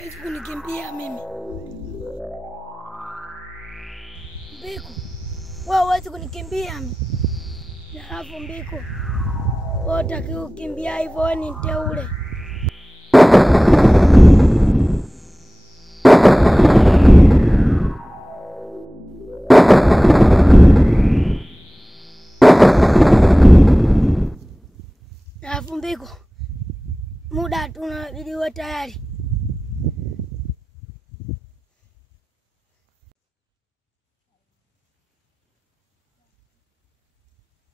Huwezi kunikimbia mimi. Mbiku, wewe huwezi kunikimbia mimi. Halafu Mbiku, wewe utakiwa kukimbia hivyo ni mteule. Halafu Mbiku, muda tunabidi uwe tayari.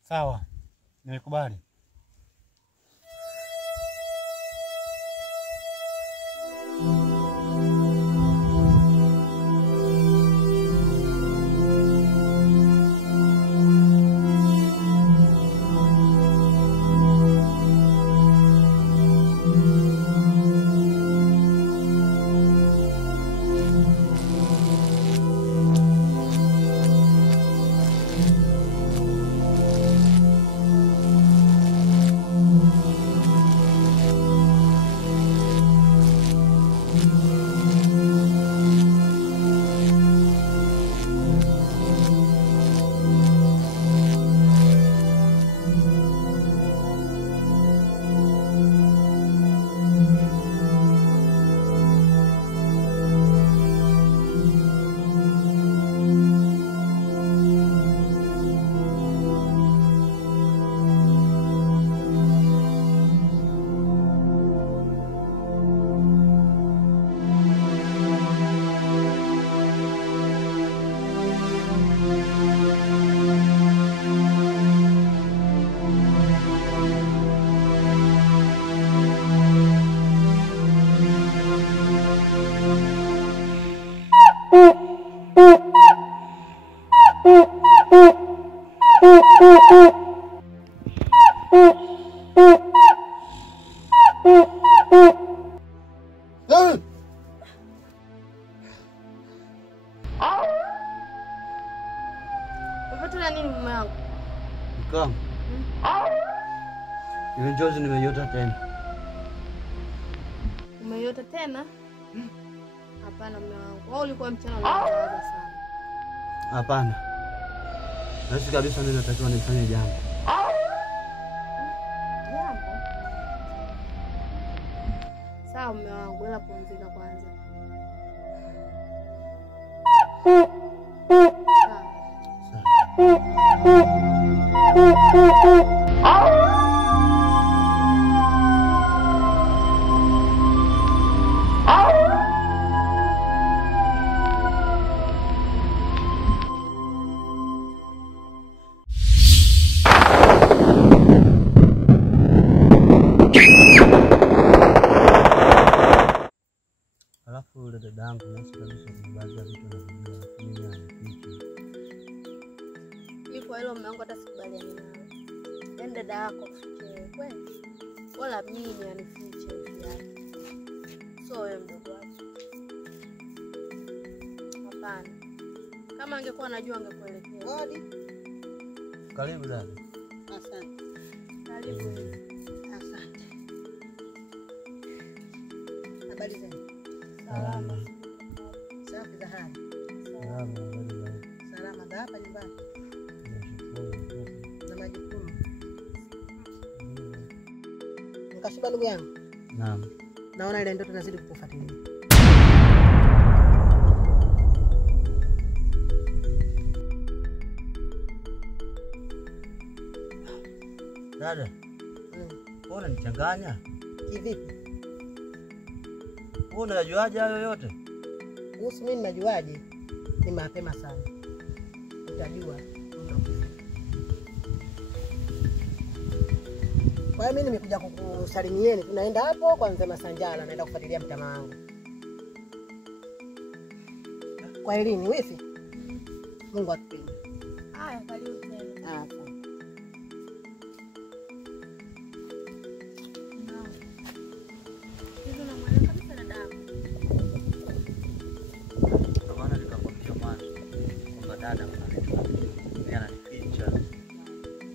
Sawa, nimekubali. Unapata nini mume wangu? Mkam. Ile njozi nimeiota tena. Umeiota tena? Hapana mume wangu. Wewe ulikuwa mchana unawaza sana. Hapana. Nasi kabisa mimi natakiwa nifanye jambo. Jambo? Sawa mume wangu, ila pumzika kwanza. Alafu yule dadangu nasi kabisa kubaza vitu na vijua mimi anifiche. Kwa hilo mume wangu hata sikubaliani nawe. Yaani dada yako kufiche kweli. Wala mimi anifiche hivi yake. So wewe mdogo wake. Hapana. Kama angekuwa anajua angekuelekea. Hodi. Karibu dada. Asante. Karibu. Asante. Habari zenu? Salama. Safi za hali. Salama, habari za huko? Salama za hapa nyumbani. Na majukumu. Mkashiba ndugu yangu? Naam. Naona ile ndoto nazidi kukufuatilia. Dada. Mbona nichanganya? Kivipi? Wewe unajuaje hayo yote? Kuhusu mimi ninajuaje? Ni mapema sana. Utajua muda ukifika. Kwa hiyo mimi nimekuja kukusalimieni. Tunaenda hapo kwa Mzee Masanjala, naenda kufuatilia mtama wangu. Kwa elini wifi? Mungu akupende. Haya, karibu tena. Asante. Hizo na mwana kabisa dada yako. Kwa maana nikakwambia mwanzo kwamba dada ananificha.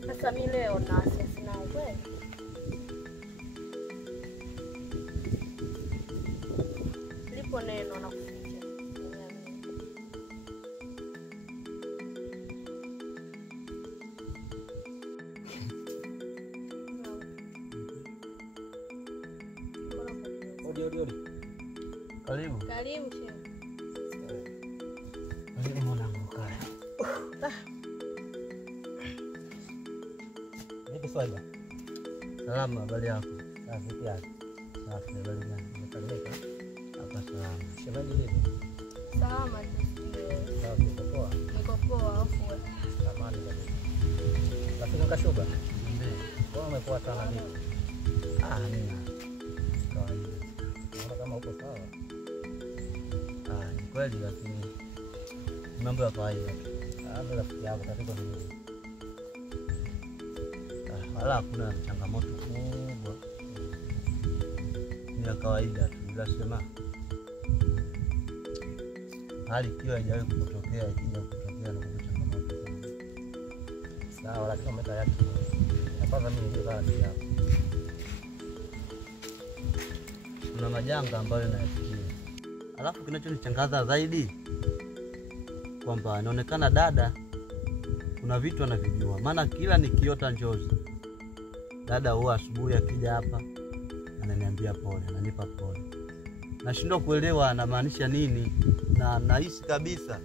Sasa mimi leo na wasiwasi nao kweli. Lipo neno na kuficha. Odi. Karibu. Karibu shehe. Karibu mwanangu kaya. Vipi swali? Salama, habari yako? Vipi yako? Safi, habari gani? Umesalimika? Hapa salama. Shemeji vipi? Salama tusikie. Safi, uko poa? Niko poa afu. Samahani kabisa. Lakini kashuba? Ndio. Kwa umepoa sana vipi? Nina. Kawaida. Naona kama uko sawa. Ni kweli lakini mambo ya kawaida. Rafiki yako tatizo ni nini? Wala hakuna changamoto kubwa. Ni ya kawaida tu, ila sema hali ikiwa haijawahi kutokea, ikija kutokea na kuna changamoto. Sawa, lakini umetayari. Kwanza mimi ndio rafiki yako. Kuna majanga ambayo nayasikia. Alafu kinachonichangaza zaidi kwamba inaonekana dada kuna vitu anavijua. Maana kila nikiota njozi dada huwa asubuhi akija hapa ananiambia pole, ananipa pole. Nashindwa kuelewa anamaanisha nini, na nahisi kabisa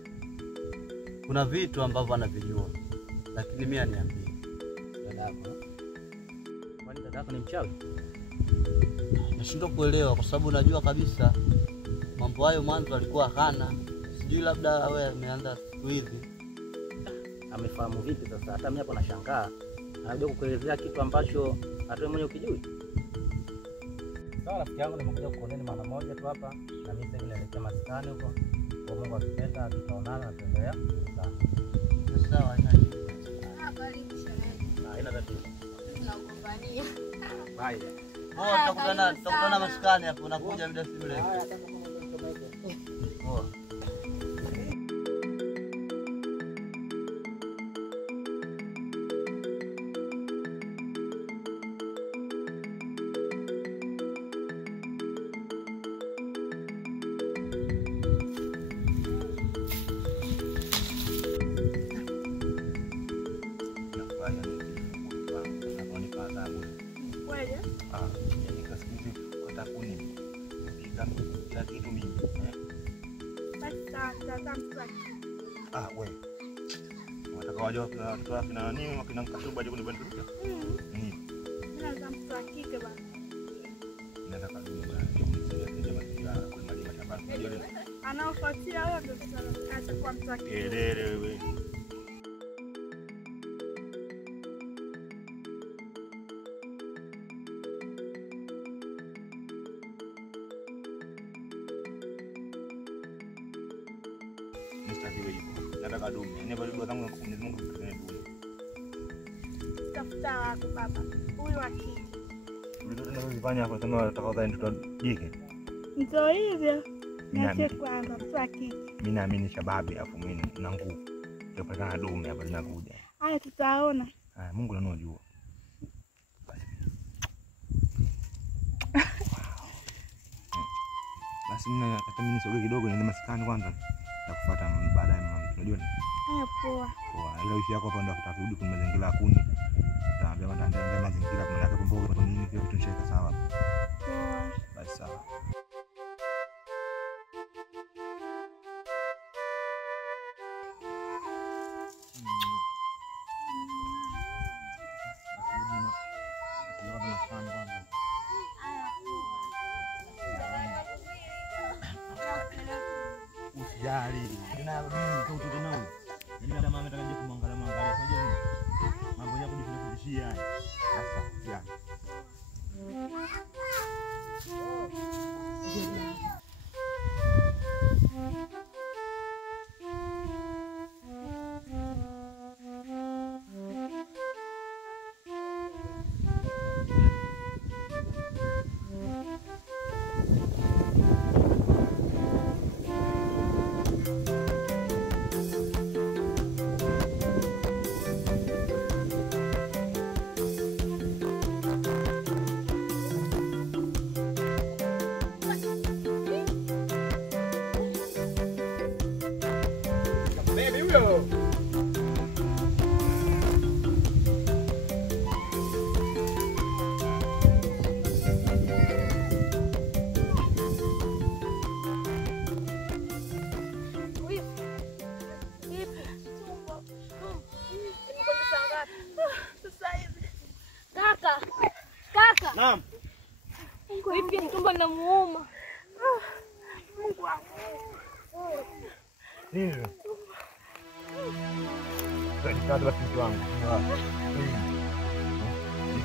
kuna vitu ambavyo anavijua. Lakini mimi aniambie dadako. Kwani dadako ni mchawi? Nashindwa kuelewa kwa sababu najua kabisa mambo hayo mwanzo alikuwa hana. Sijui labda wewe ameanza siku hizi. Amefahamu vipi sasa? Hata mimi hapo nashangaa. Anajua kukuelezea kitu ambacho hata wewe mwenyewe ukijui. Sawa rafiki yangu, nimekuja kukuoneni mara moja tu hapa na mimi sasa naelekea maskani huko. Kwa Mungu akipenda tutaonana na tutaendelea. Sawa, Karibu shemeji. Haina tatizo. Tunakumbania. Bye. Tutakutana maskani hapo, nakuja muda si mrefu. Haya, hata kama unataka. Poa. We. Wataka waje watoto wake na nini wakina Kashuba aje kunibadilisha? Nataka mtu wa kike bana. Nataka dume bwana. Kwa maji mashambani. Anaofuatia wao ndio tutaacha kwa mtu wa kike. Kelele wewe. Nataka dume. Yaani bado dua zangu Mwenyezi Mungu tutakane dume. Tafuta wako baba. Huyu wa kike. Ulizofanya hapo sema utakaoza ndio jike. Ndio hivyo. Niache kwanza mtu wa kike. Mimi naamini shababi afu mimi na nguvu. Tutapata dume hapa linakuja. Haya tutaona. Haya Mungu ndiye anajua. Basi mimi hata mimi nisogee kidogo niende maskani kwanza. Nitakufuata baadaye mama. Unajua nini? Haya poa. Poa. Ila wifi yako hapa ndo atarudi kwa mazingira kuni. Taambia mtaandaa mazingira kwa ndaka pombogo kwa nini kile kitu cheka sawa. Poa. Basi sawa. Usijali. Tena mimi mtoto nao. Yaani kama mama atakaje kumwangalia unajua nini? Mambo yako kujifundishia haya. Sasa, ya. Yo. Kaka. Naam. Vipi mtumbo namuuma? Mungu wangu. Nini? Kazi basi mtu wangu.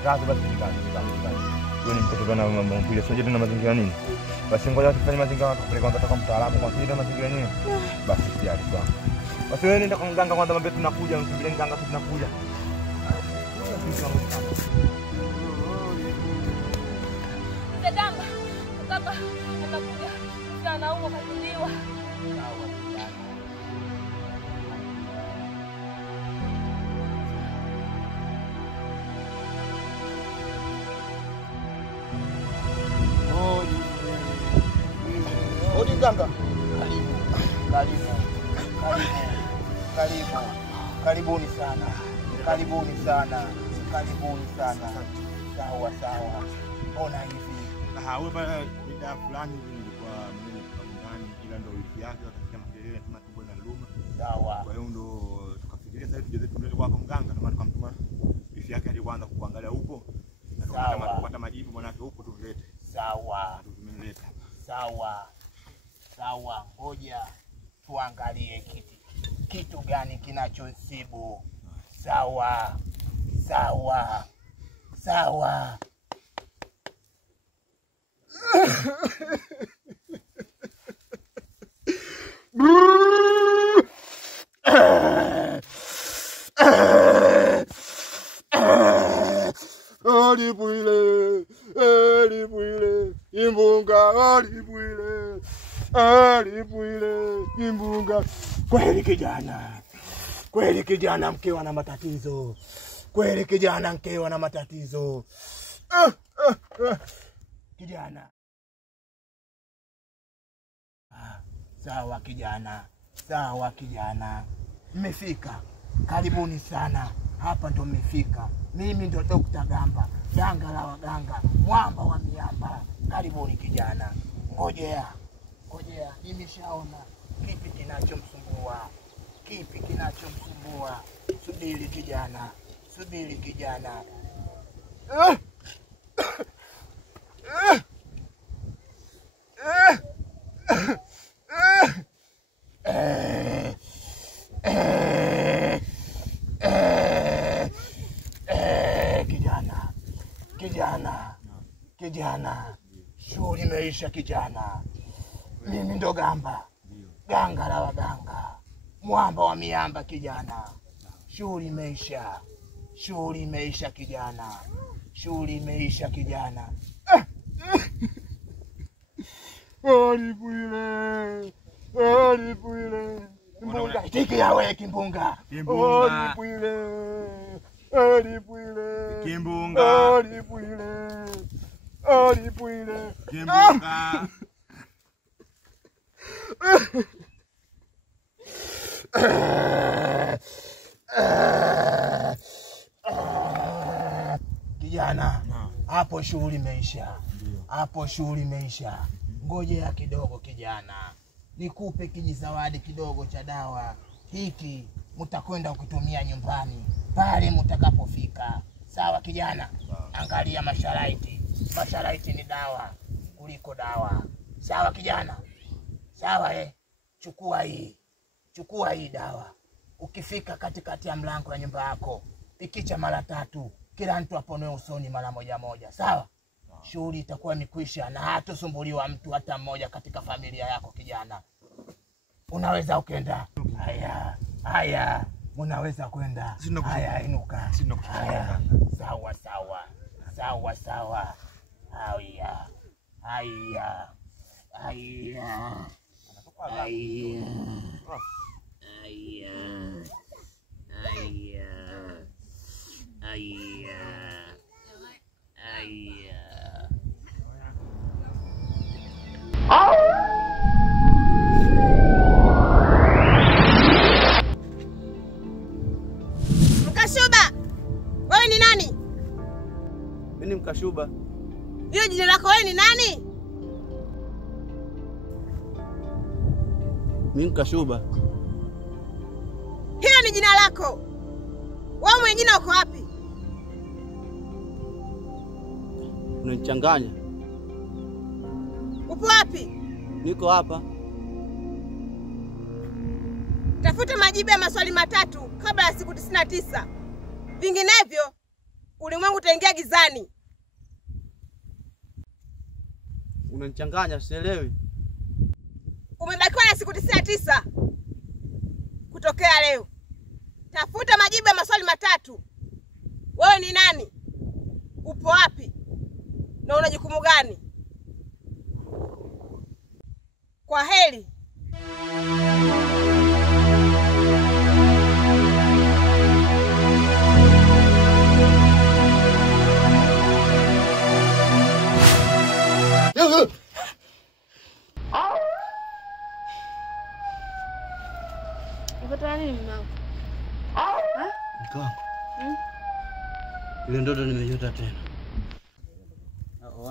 Kazi basi kazi. Wewe ni mtoto bana mambo mpira. Sio tena mazingira nini? Basi ngoja tufanye mazingira kwanza toka mtaalamu kwa kile mazingira nini? Basi tayari sawa. Basi wewe nenda kwa mganga kwanza mambo tunakuja msubiri mganga tunakuja. Sedanga. Kaka anakuja. Anaumwa katibiwa. Odi mganga. Karibuni sana. Sawa. Ona hivi. Wewe bana bidhaa fulani nilikuwa mimi ndani ila ndio wiki yake akasikia makelele kama tumbo linaluma. Sawa. Kwa hiyo ndo tukafikiria sasa tuje tumlete kwa mganga ndio maana tukamtuma wiki yake aje kwanza kuangalia huko. Na tukapata majibu mwanake huko tulete. Sawa. Tumeleta. Sawa. Ngoja tuangalie kitu gani kinachonsibu. Sawa. Alipwile, imbunga, alipwile, imbunga. Kweli kijana mkewa na matatizo. Kijana. Sawa kijana. Mmefika. Karibuni sana. Hapa ndo mmefika. Mimi ndo Dr. Gamba, ganga la waganga, mwamba wa miamba. Karibuni kijana. Ngojea. Nimeshaona kipi kinachomsumbua. Subiri kijana. Kijana. Shughuli imeisha kijana. Mimi ndo Gamba, ganga la waganga, mwamba wa miamba kijana. Shughuli imeisha kijana. Alipwile. Kimbunga, itikia wewe kimbunga. Alipwile. Kimbunga. Kijana, hapo shughuli imeisha. Ngojea kidogo kijana. Nikupe kijizawadi kidogo cha dawa. Hiki mtakwenda kutumia nyumbani pale mtakapofika. Sawa kijana? Angalia masharaiti. Masharaiti ni dawa kuliko dawa. Sawa kijana? Sawa Chukua hii dawa. Ukifika katikati ya mlango wa nyumba yako, pikicha mara 3. Kila mtu apone usoni mara moja. Sawa? Shughuli itakuwa imekwisha na hatosumbuliwa mtu hata mmoja katika familia yako kijana. Unaweza ukenda. Haya. Unaweza kwenda. Haya, inuka. Haya. Sawa. Haya. Mkashuba. Hiyo jina lako wewe ni nani? Mimi Mkashuba. Hilo ni jina lako. Wewe mwingine uko wapi? Unanichanganya. Upo wapi? Niko hapa. Tafuta majibu ya maswali matatu kabla ya siku 99. Vinginevyo ulimwengu utaingia gizani. Unanichanganya, sielewi. Umebakiwa na siku 99 kutokea leo. Tafuta majibu ya maswali matatu. Wewe ni nani? Upo wapi? Na una jukumu gani? Kwa heri. Unataka nini mwanangu? Mke wangu. Ile ndoto nimejota tena.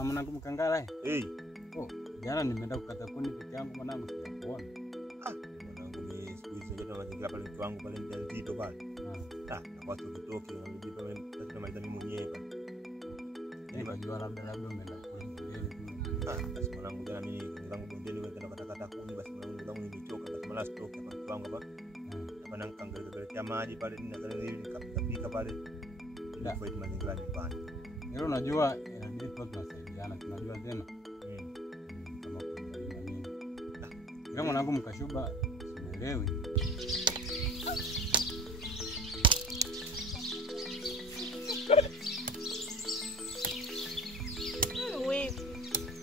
Mwanangu Mkangala. Jana nimeenda kukata kuni peke yangu mwanangu sijakuona. Mwanangu mimi siku hizi ndio mazingira pale mke wangu pale mjamzito pale. Na kwa sababu kitoke unarudi pale tunamaliza mimi mwenyewe pale. Unajua labda umeenda kuni basi mwanangu jana mimi ngangu bondeni wenda kukata kuni basi mwanangu zangu nimechoka basi mara stoke hapa mke wangu hapa. Hapana nikaangalia maji pale nikapika pale. Ndio kwa mazingira nyumbani. Leo unajua inabidi tu tunasaidiana, tunajua tena. Kama kuna nini. Kama mwanangu Mkashuba sielewi. Wewe.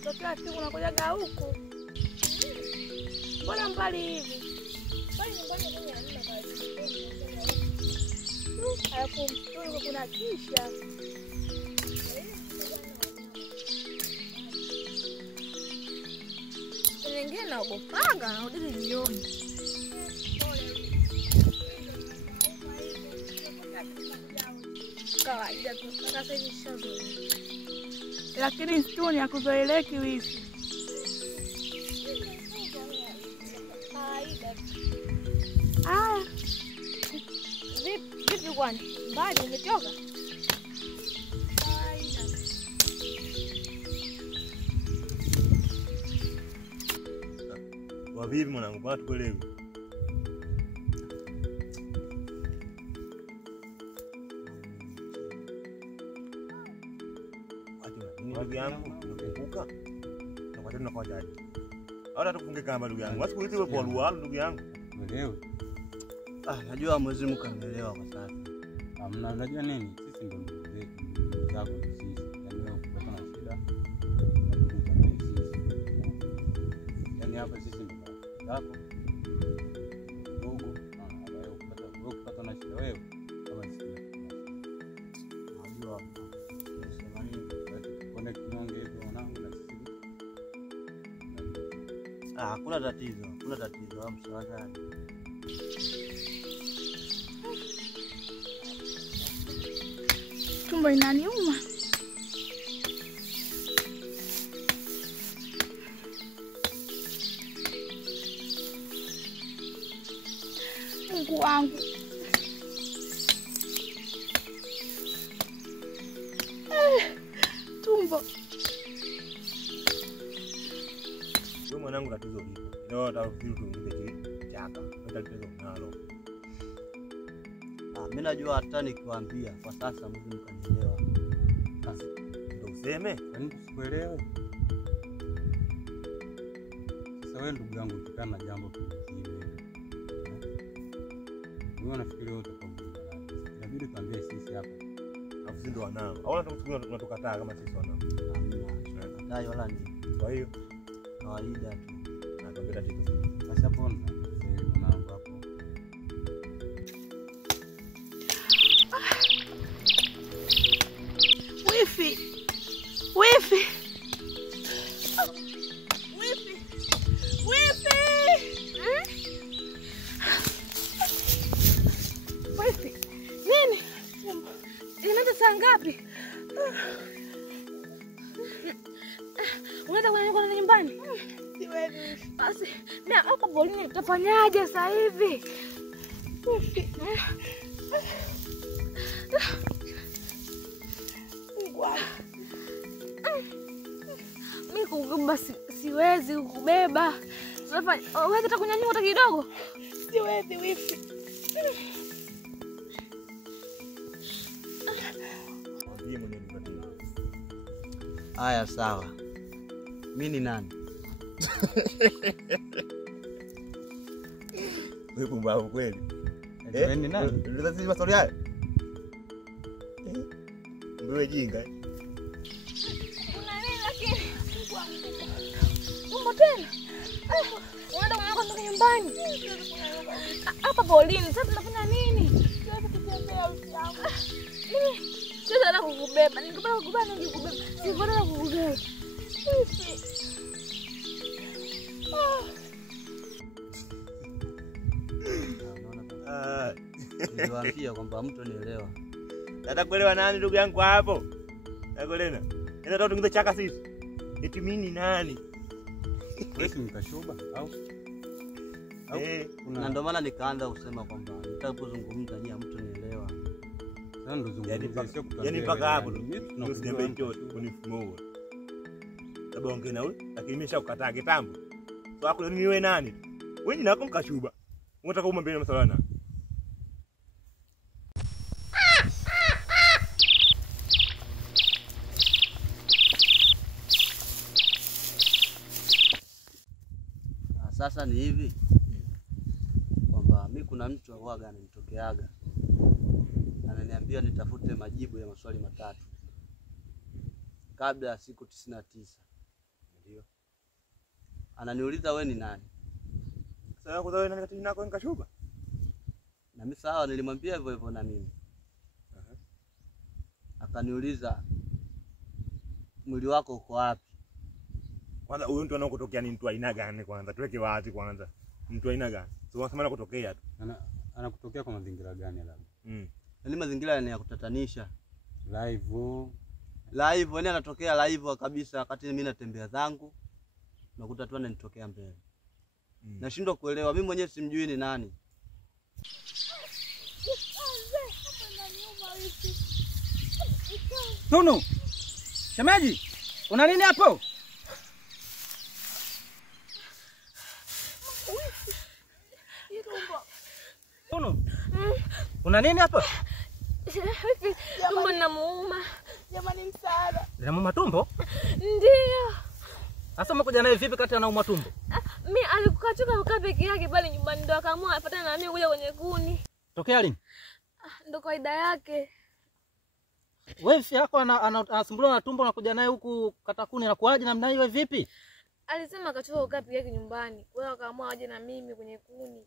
Tokea siku unakuja huko. Mbona mbali hivi? Bali nyumbani mimi hamna kazi. Hapo mtoni kuna kisha. Nyingine naogopanga na udili jioni. Kawaida tu sasa hivi shazo. Lakini mtoni hakuzoeleki wifi. Kawaida. Vipi kwani? Mbali umechoka? Kwa vipi mwanangu, bwana tukuelewi. Ndugu yangu, unakumbuka? Na tena kwa jadi. Hata tufunge kamba ndugu yangu. Wasi kuitiwe kwa lualu ndugu yangu. Uelewe. Najua mwezi mkanielewa kwa sasa. Hamna, unajua nini? Sisi ndio ndugu zetu, ndugu zako sisi. Yaani wewe ukipata na shida, yaani hapa sisi ndio zako. Ndugu, wewe ukipata na shida wewe kama sisi. Najua sema nini? Kuna kinyonge hivyo mwanangu na sisi. Hakuna tatizo, hakuna tatizo, au msaada. Tumbo inaniuma. Mungu wangu. Tumbo. Wewe mwanangu tatizo lipo. Leo tutafikiri tuongeze chaka. Ndio tatizo nalo. Mimi najua hata nikiwaambia kwa sasa mwezi mkanielewa. Sasa ndio useme, kwani usikuelewe? Sasa wewe ndugu yangu tukana na jambo kingine. Wewe unafikiri wote kwa mmoja. Inabidi tuambie sisi hapa. Alafu sisi ndio wanao. Au tunatukataa kama sisi wanao. Tunakataa wala ni. Kwa hiyo kawaida tu. Na tuambie tatizo. Basi hapo mwanangu hapo. Wifi. Wifi. Wifi. Wifi. Wifi. Nini? Inaanza saa ngapi? Basi, na hapa polini tutafanyaje sasa hivi? Mimi kukubeba siwezi kukubeba. Unafanya wewe hata kunyanyua hata kidogo? Siwezi wifi. Haya sawa. Mimi ni nani? Wewe pumbavu kweli. Wewe ni nani? Unaweza sisi maswali haya? Wewe jinga. Kuna nini lakini? Mbona tena? Unaenda kuondoka nyumbani. Hapa polini sasa tunafanya nini? Siwezi kutembea usiku. Sasa na kukubeba. Nikubeba kukubeba na nikubeba. Sivyo kukubeba. Niliwaambia kwamba mtu nielewa. Dada kuelewa nani ndugu yangu hapo? Nakuelena. Nenda tu tungize chaka sisi. Eti mimi ni nani? Wewe si mkashuba au? Na ndio maana nikaanza kusema kwamba nitakapozungumza nyia mtu nielewa. Sasa ndo zungumza sio kutambia. Yaani mpaka hapo tusitembe chote kunifumoa. Sababu ongea na wewe lakini mimi nishakukataa kitambo. So hapo ni wewe nani? Wewe ni nako mkashuba. Unataka umwambie masuala nani? Sasa ni hivi kwamba mimi kuna mtu huaga ananitokeaga ananiambia nitafute majibu ya maswali matatu kabla ya siku 99. Ndio ananiuliza wewe ni nani? Sasa kwa wewe nani kati nako nikashuba? Na mimi sawa nilimwambia hivyo hivyo na mimi. Akaniuliza mwili wako uko wapi? Kwanza huyu mtu anakotokea ni mtu aina gani kwanza? Tuweke wazi kwanza. Mtu aina gani? Sio wasema anakotokea tu. Anakutokea kwa mazingira gani labda? Yaani mazingira ni ya kutatanisha. Live yani anatokea live kabisa wakati mimi natembea zangu. Nakuta tu ananitokea mbele. Nashindwa kuelewa mimi mwenyewe simjui ni nani. Tunu. Shemeji, una nini hapo? Tunu. Una nini hapo? Tumbo linamuuma. Jamani msaada. Linamuuma tumbo? Ndio. Sasa umekuja naye vipi kati anauma tumbo? Mimi alikukachoka kukaa peke yake pale nyumbani ndo akaamua afuatane na mimi kuja kwenye kuni. Tokea lini? Ndo kaida yake. Wewe yako anasumbua na tumbo unakuja naye huku kata kuni na kuaje namna hiyo vipi? Alisema akachoka kukaa peke yake nyumbani. Kwa hiyo akaamua aje na mimi kwenye kuni.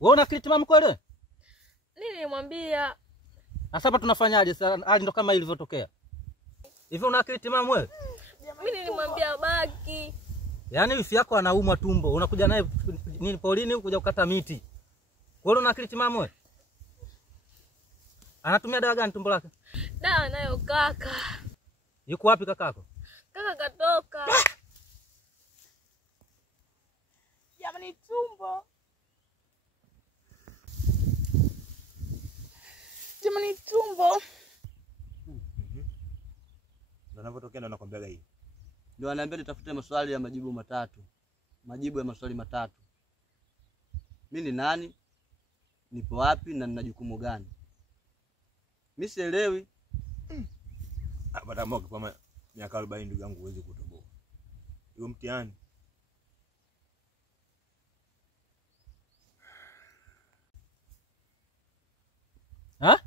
Wewe una akili timamu kweli? Nini nilimwambia? Sasa hapa tunafanyaje? Hali ndo kama ilivyotokea. Hivi una akili timamu wewe? Mimi nilimwambia baki. Yaani wifi yako anaumwa tumbo, unakuja naye nini polini huku kuja kukata miti. Wewe una akili timamu wewe? Anatumia dawa gani tumbo lake? Dawa nayo kaka. Yuko wapi kakako? Kaka katoka. Jamani tumbo. Jamani tumbo. Ndio anapotokea ndo nakwambia hii. Ndio ananiambia nitafute maswali ya majibu matatu. Majibu ya maswali matatu. Mimi ni nani? Nipo wapi na nina jukumu gani? Mimi sielewi. Baada moja kama miaka 40 ndugu yangu uweze kutoboa. Hiyo mtihani. Ha?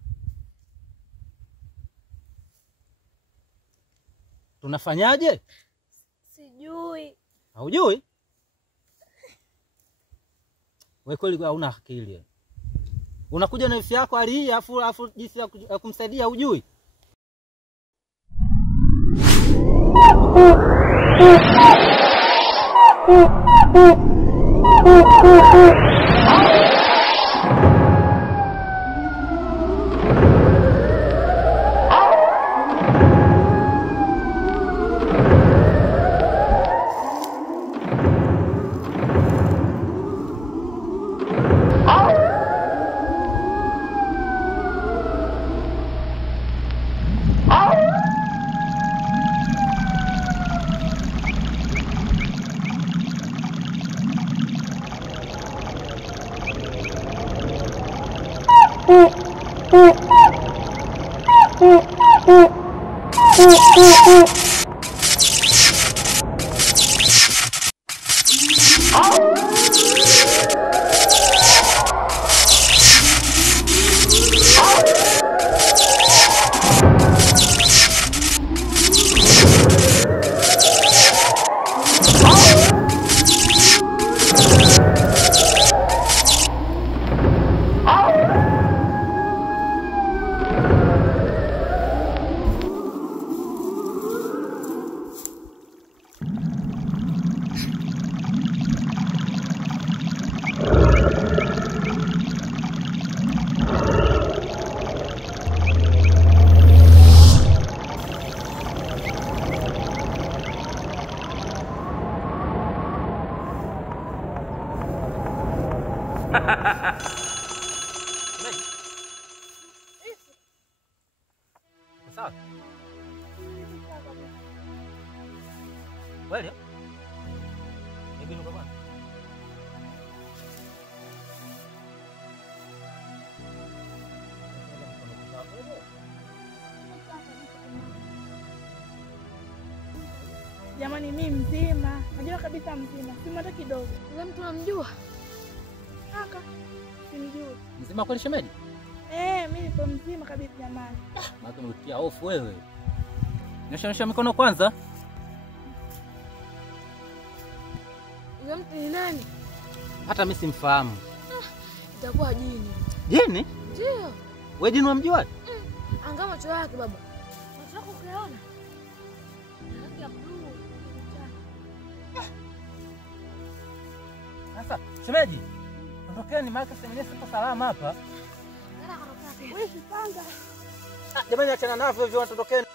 Tunafanyaje? Sijui. Haujui? Wewe kweli hauna akili. Unakuja na wifi yako hali hii afu jinsi ya kumsaidia hujui? Sawa? Kweli? Hebu nuka bwana. Jamani, mimi mzima. Najua kabisa mzima. Sima hata kidogo. Yule mtu unamjua? Kaka, simjui. Mzima kweli shemeji? Mimi nipo mzima kabisa jamani. Maana umetia hofu wewe. Nyosha mikono kwanza. Yule mtu ni nani? Hata mimi simfahamu. Itakuwa jini. Jini? Ndio. Wewe jini unamjua? Angalia macho yake baba. Macho yako ukiona? Rangi ya blue. Sasa, shemeji, ondokeni maana semeni sipo salama hapa. Nenda kanapata. Wewe sipanga. Jamani achana navyo hivyo ondokeni.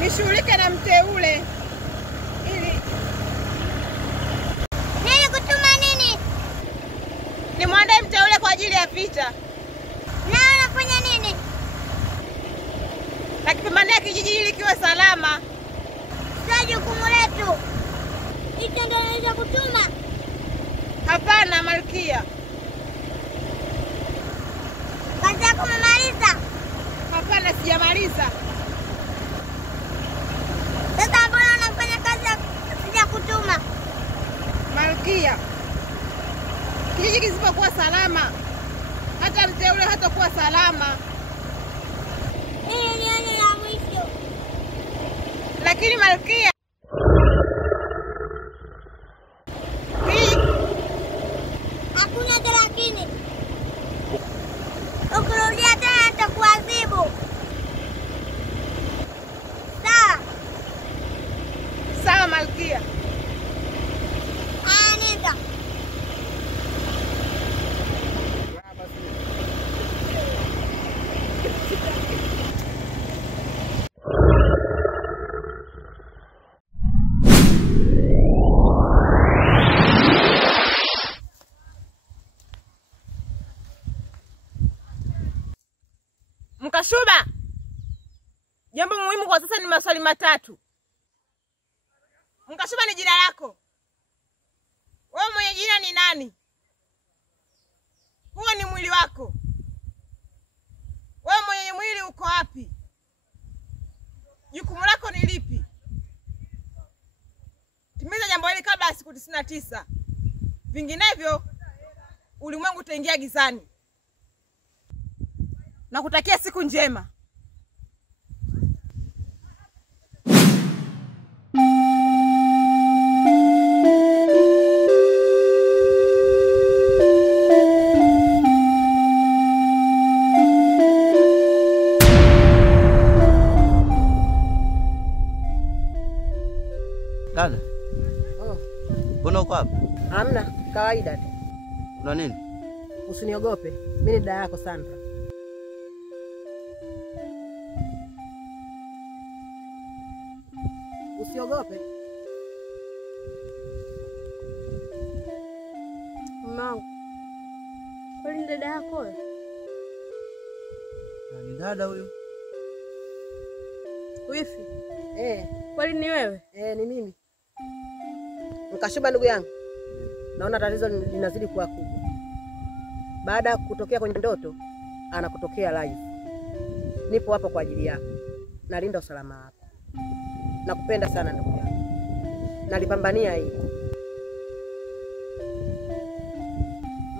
Nishughulike na mteule ili nini kutuma nini? nimwandae mteule kwa ajili ya vita. Na unafanya nini? Nakipambania kijiji hili kiwe salama. Sio jukumu letu. Hicho ndio naweza kutuma. Hapana Malkia. Kazi yako umemaliza? Hapana sijamaliza. Sasa mbona unafanya kazi ya sija kutuma? Malkia, kijiji kisipokuwa salama, hata mteule hatakuwa salama. Hili ni onyo la mwisho. Lakini Malkia, Hakuna lakini. Ukirudia tena nitakuadhibu. Sawa? sawa Malkia. Nenda. Mkashuba, jambo muhimu kwa sasa ni maswali matatu. Mkashuba ni jina lako? Wewe mwenye jina ni nani? Huo ni mwili wako. Wewe mwenye mwili uko wapi? Jukumu lako ni lipi? Timiza jambo hili kabla ya siku 99. Vinginevyo ulimwengu utaingia gizani. Nakutakia siku njema. Dada. Mbona uko hapa? Hamna, kawaida tu. Una nini? Usiniogope. Mimi ni dada yako Sandra. Usiogope. Mama. Kwani ni dada yako wewe? Ni dada huyo. Wifi. Kwani ni wewe? Ni mimi. Mkashiba ndugu yangu. Naona tatizo linazidi kuwa kubwa. Baada ya kutokea kwenye ndoto, anakutokea live. Nipo hapa kwa ajili yako. Nalinda usalama wako. Nakupenda sana ndugu yangu. Nalipambania hili.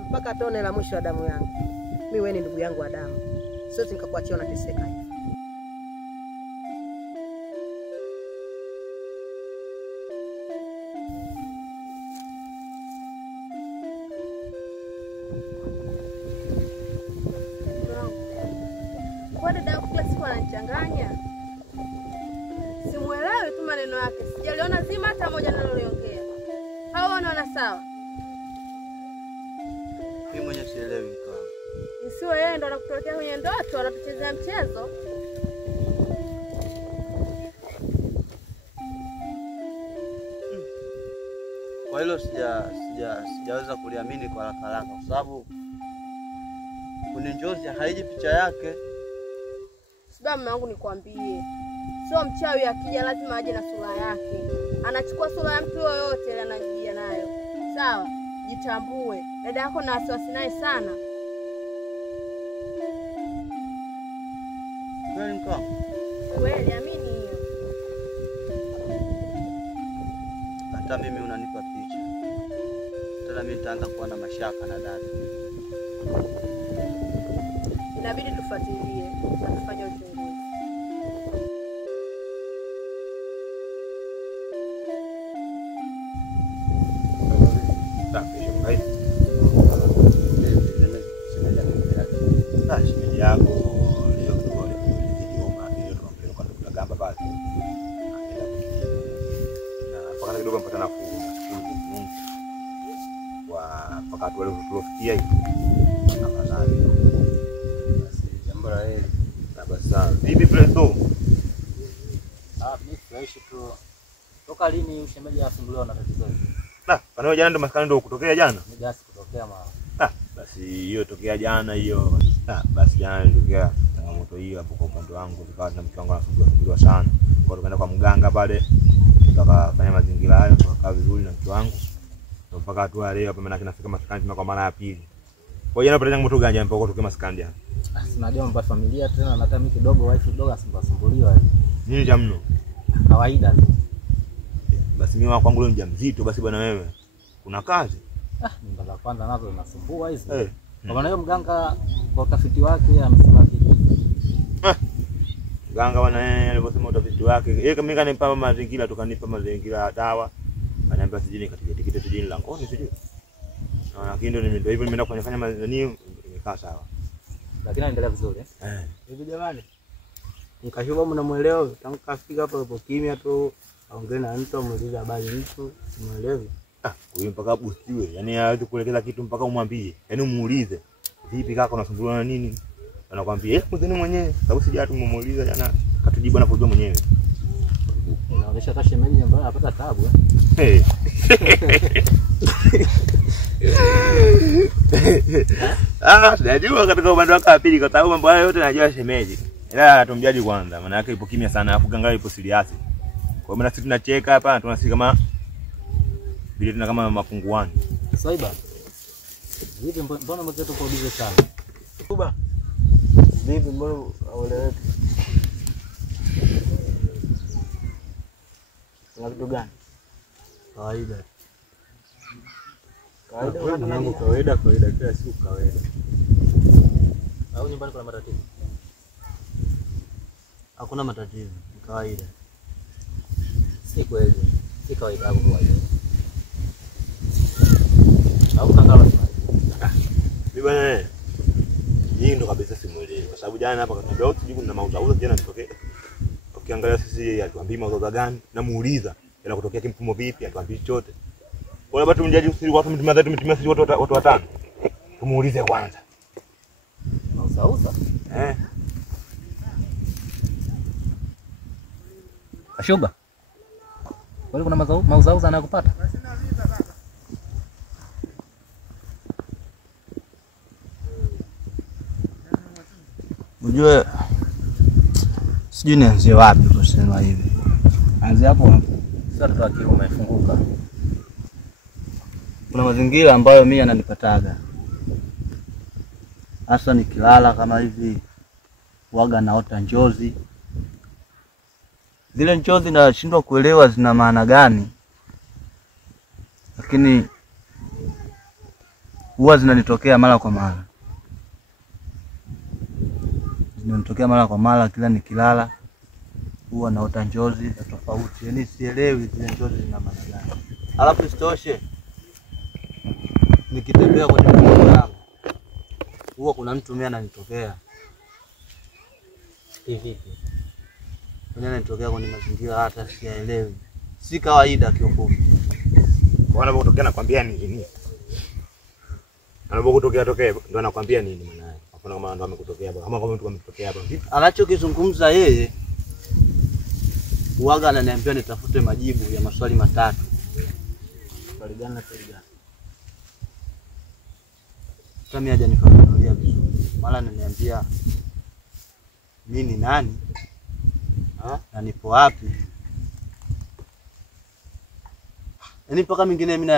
Mpaka tone la mwisho wa damu yangu. Mimi wewe ni ndugu yangu wa damu. Siwezi nikakuachia unateseka hivi. Kwa dada yako kila siku ananichanganya. Simuelewi tu maneno yake. Sijaliona zima hata moja analoliongea. Hao wanaona sawa. Mimi mwenyewe sielewi mkao. Isiwe yeye ndo anakutokea kwenye ndoto, anatuchezea mchezo. Kwa hilo sijaweza kuliamini kwa haraka kwa sababu kwenye njozi haiji picha yake. Sababu mama yangu nikwambie. Sio mchawi akija lazima aje na sura yake. Anachukua sura ya mtu yoyote ile anajia nayo. Sawa? Jitambue. Dada yako na wasiwasi naye sana. Kweli mkao? Kweli amini hiyo. Hata mimi unanipa picha. Tena mimi nitaanza kuwa na mashaka na dada. Inabidi tufuatilie na tufanye uchunguzi. Shemeji yako leo kwa nilioma ile tunampeleka kwa gamba pale. Na mpaka kidogo mpata nafuu. Wa mpaka tu tulofikia hivi. Afadhali. Basi jambo la heri. Basa. Vipi Presto? Mimi fresh tu. Toka lini ushemeji asumbuliwa na tatizo hili? Pana jana ndo maskani ndo kutokea jana. Mimi just kutokea mara. Basi hiyo tokea jana hiyo. Basi jana ilitokea changamoto hiyo hapo kwa upande wangu, tukawa na mke wangu anasumbuliwa sana. Kwa tukaenda kwa mganga pale, tukafanya mazingira hayo, tukakaa vizuri na mke wangu. Mpaka hatua leo hapa mimi nafika maskani tena kwa mara ya pili. Kwa hiyo napata changamoto gani hapo kwa tokea maskani jana? Unajua mpa familia tena na hata mimi kidogo wife kidogo asumbuliwa hivi. Nini cha mno? Kawaida tu. Basi mimi kwangu leo mjamzito basi bwana wewe. Kuna kazi? Mimba za kwanza nazo zinasumbua hizi. Kwa maana hiyo mganga kwa utafiti wake amesema vipi? Mganga bwana yeye aliposema utafiti wake, yeye mimi kanipa mazingira tukanipa mazingira dawa. Ananiambia sijini katika tikiti sijini langoni sijui. Lakini ndio hivyo nimeenda kufanya mazani nimekaa sawa. Lakini anaendelea vizuri Hivi jamani. Mkashuba mnamuelewa tangu kafika hapo hapo kimya tu aongee na mtu amuulize habari mtu muelewe. Huyu mpaka bustiwe. Yaani hawezi kuelekeza kitu mpaka umwambie. Yaani umuulize. Vipi kaka unasumbuliwa na nini? Anakuambia mzeni mwenyewe. Sababu sija tumuuliza jana katujibu anapojua mwenyewe. Inaonyesha hata shemeji ambaye anapata taabu. Najua katika upande wako wa pili kwa sababu mambo hayo yote najua shemeji. Ila tumjaji kwanza maana yake ipo kimya sana afu ganga ipo serious. Kwa maana sisi tunacheka hapa tunasema kama vile tena kama mapunguani. Swaiba. Vipi mbona mketo kwa bize sana? Kuba. Vipi mbona aueleweki? Kuna kitu gani? Kawaida. Kawaida kila siku kawaida. Au nyumbani kuna matatizo? Hakuna matatizo, ni kawaida. Si kweli. Si kawaida hapo kwa hiyo. Au kangala sana. Bwana hii ndo kabisa simuelewi kwa sababu jana hapa katuambia usijibu na mauzo jana nitokee. Ukiangalia sisi atuambie mauzo gani na muuliza yanakutokea kimfumo vipi atuambie chote. Wala bado mjaji usiri watu mtumia sisi watu watano. Tumuulize kwanza. Mauzo? Eh. Kashuba. Wale kuna mauzo anayokupata? Unajua sijui nianzie wapi kusema hivi. Anze hapo hapo. Sasa mtoto wa kiume funguka. Kuna mazingira ambayo mimi yananipataga. Hasa nikilala kama hivi huaga naota njozi. Zile njozi nashindwa kuelewa zina maana gani. Lakini huwa zinanitokea mara kwa mara. Zinanitokea mara kwa mara kila nikilala huwa naota njozi tofauti. Yaani sielewi zile njozi zina maana gani. Alafu isitoshe nikitembea kwenye mlango wangu huwa kuna mtu mimi ananitokea. Hivi. Mwenye anatokea kwenye mazingira hata sielewi. Si kawaida kiufupi. Bwana anapotokea nakwambia nini? Anapotokea ndo anakuambia nini maana yake? Hakuna kama ndo amekutokea hapa. Kama mtu ametokea hapa vipi? Anachokizungumza yeye huaga ananiambia nitafute majibu ya maswali matatu. Swali gani na swali gani? Kama hajanifafanulia vizuri. Mara ananiambia mimi ni nani? Na nipo wapi? Yaani mpaka mingine mimi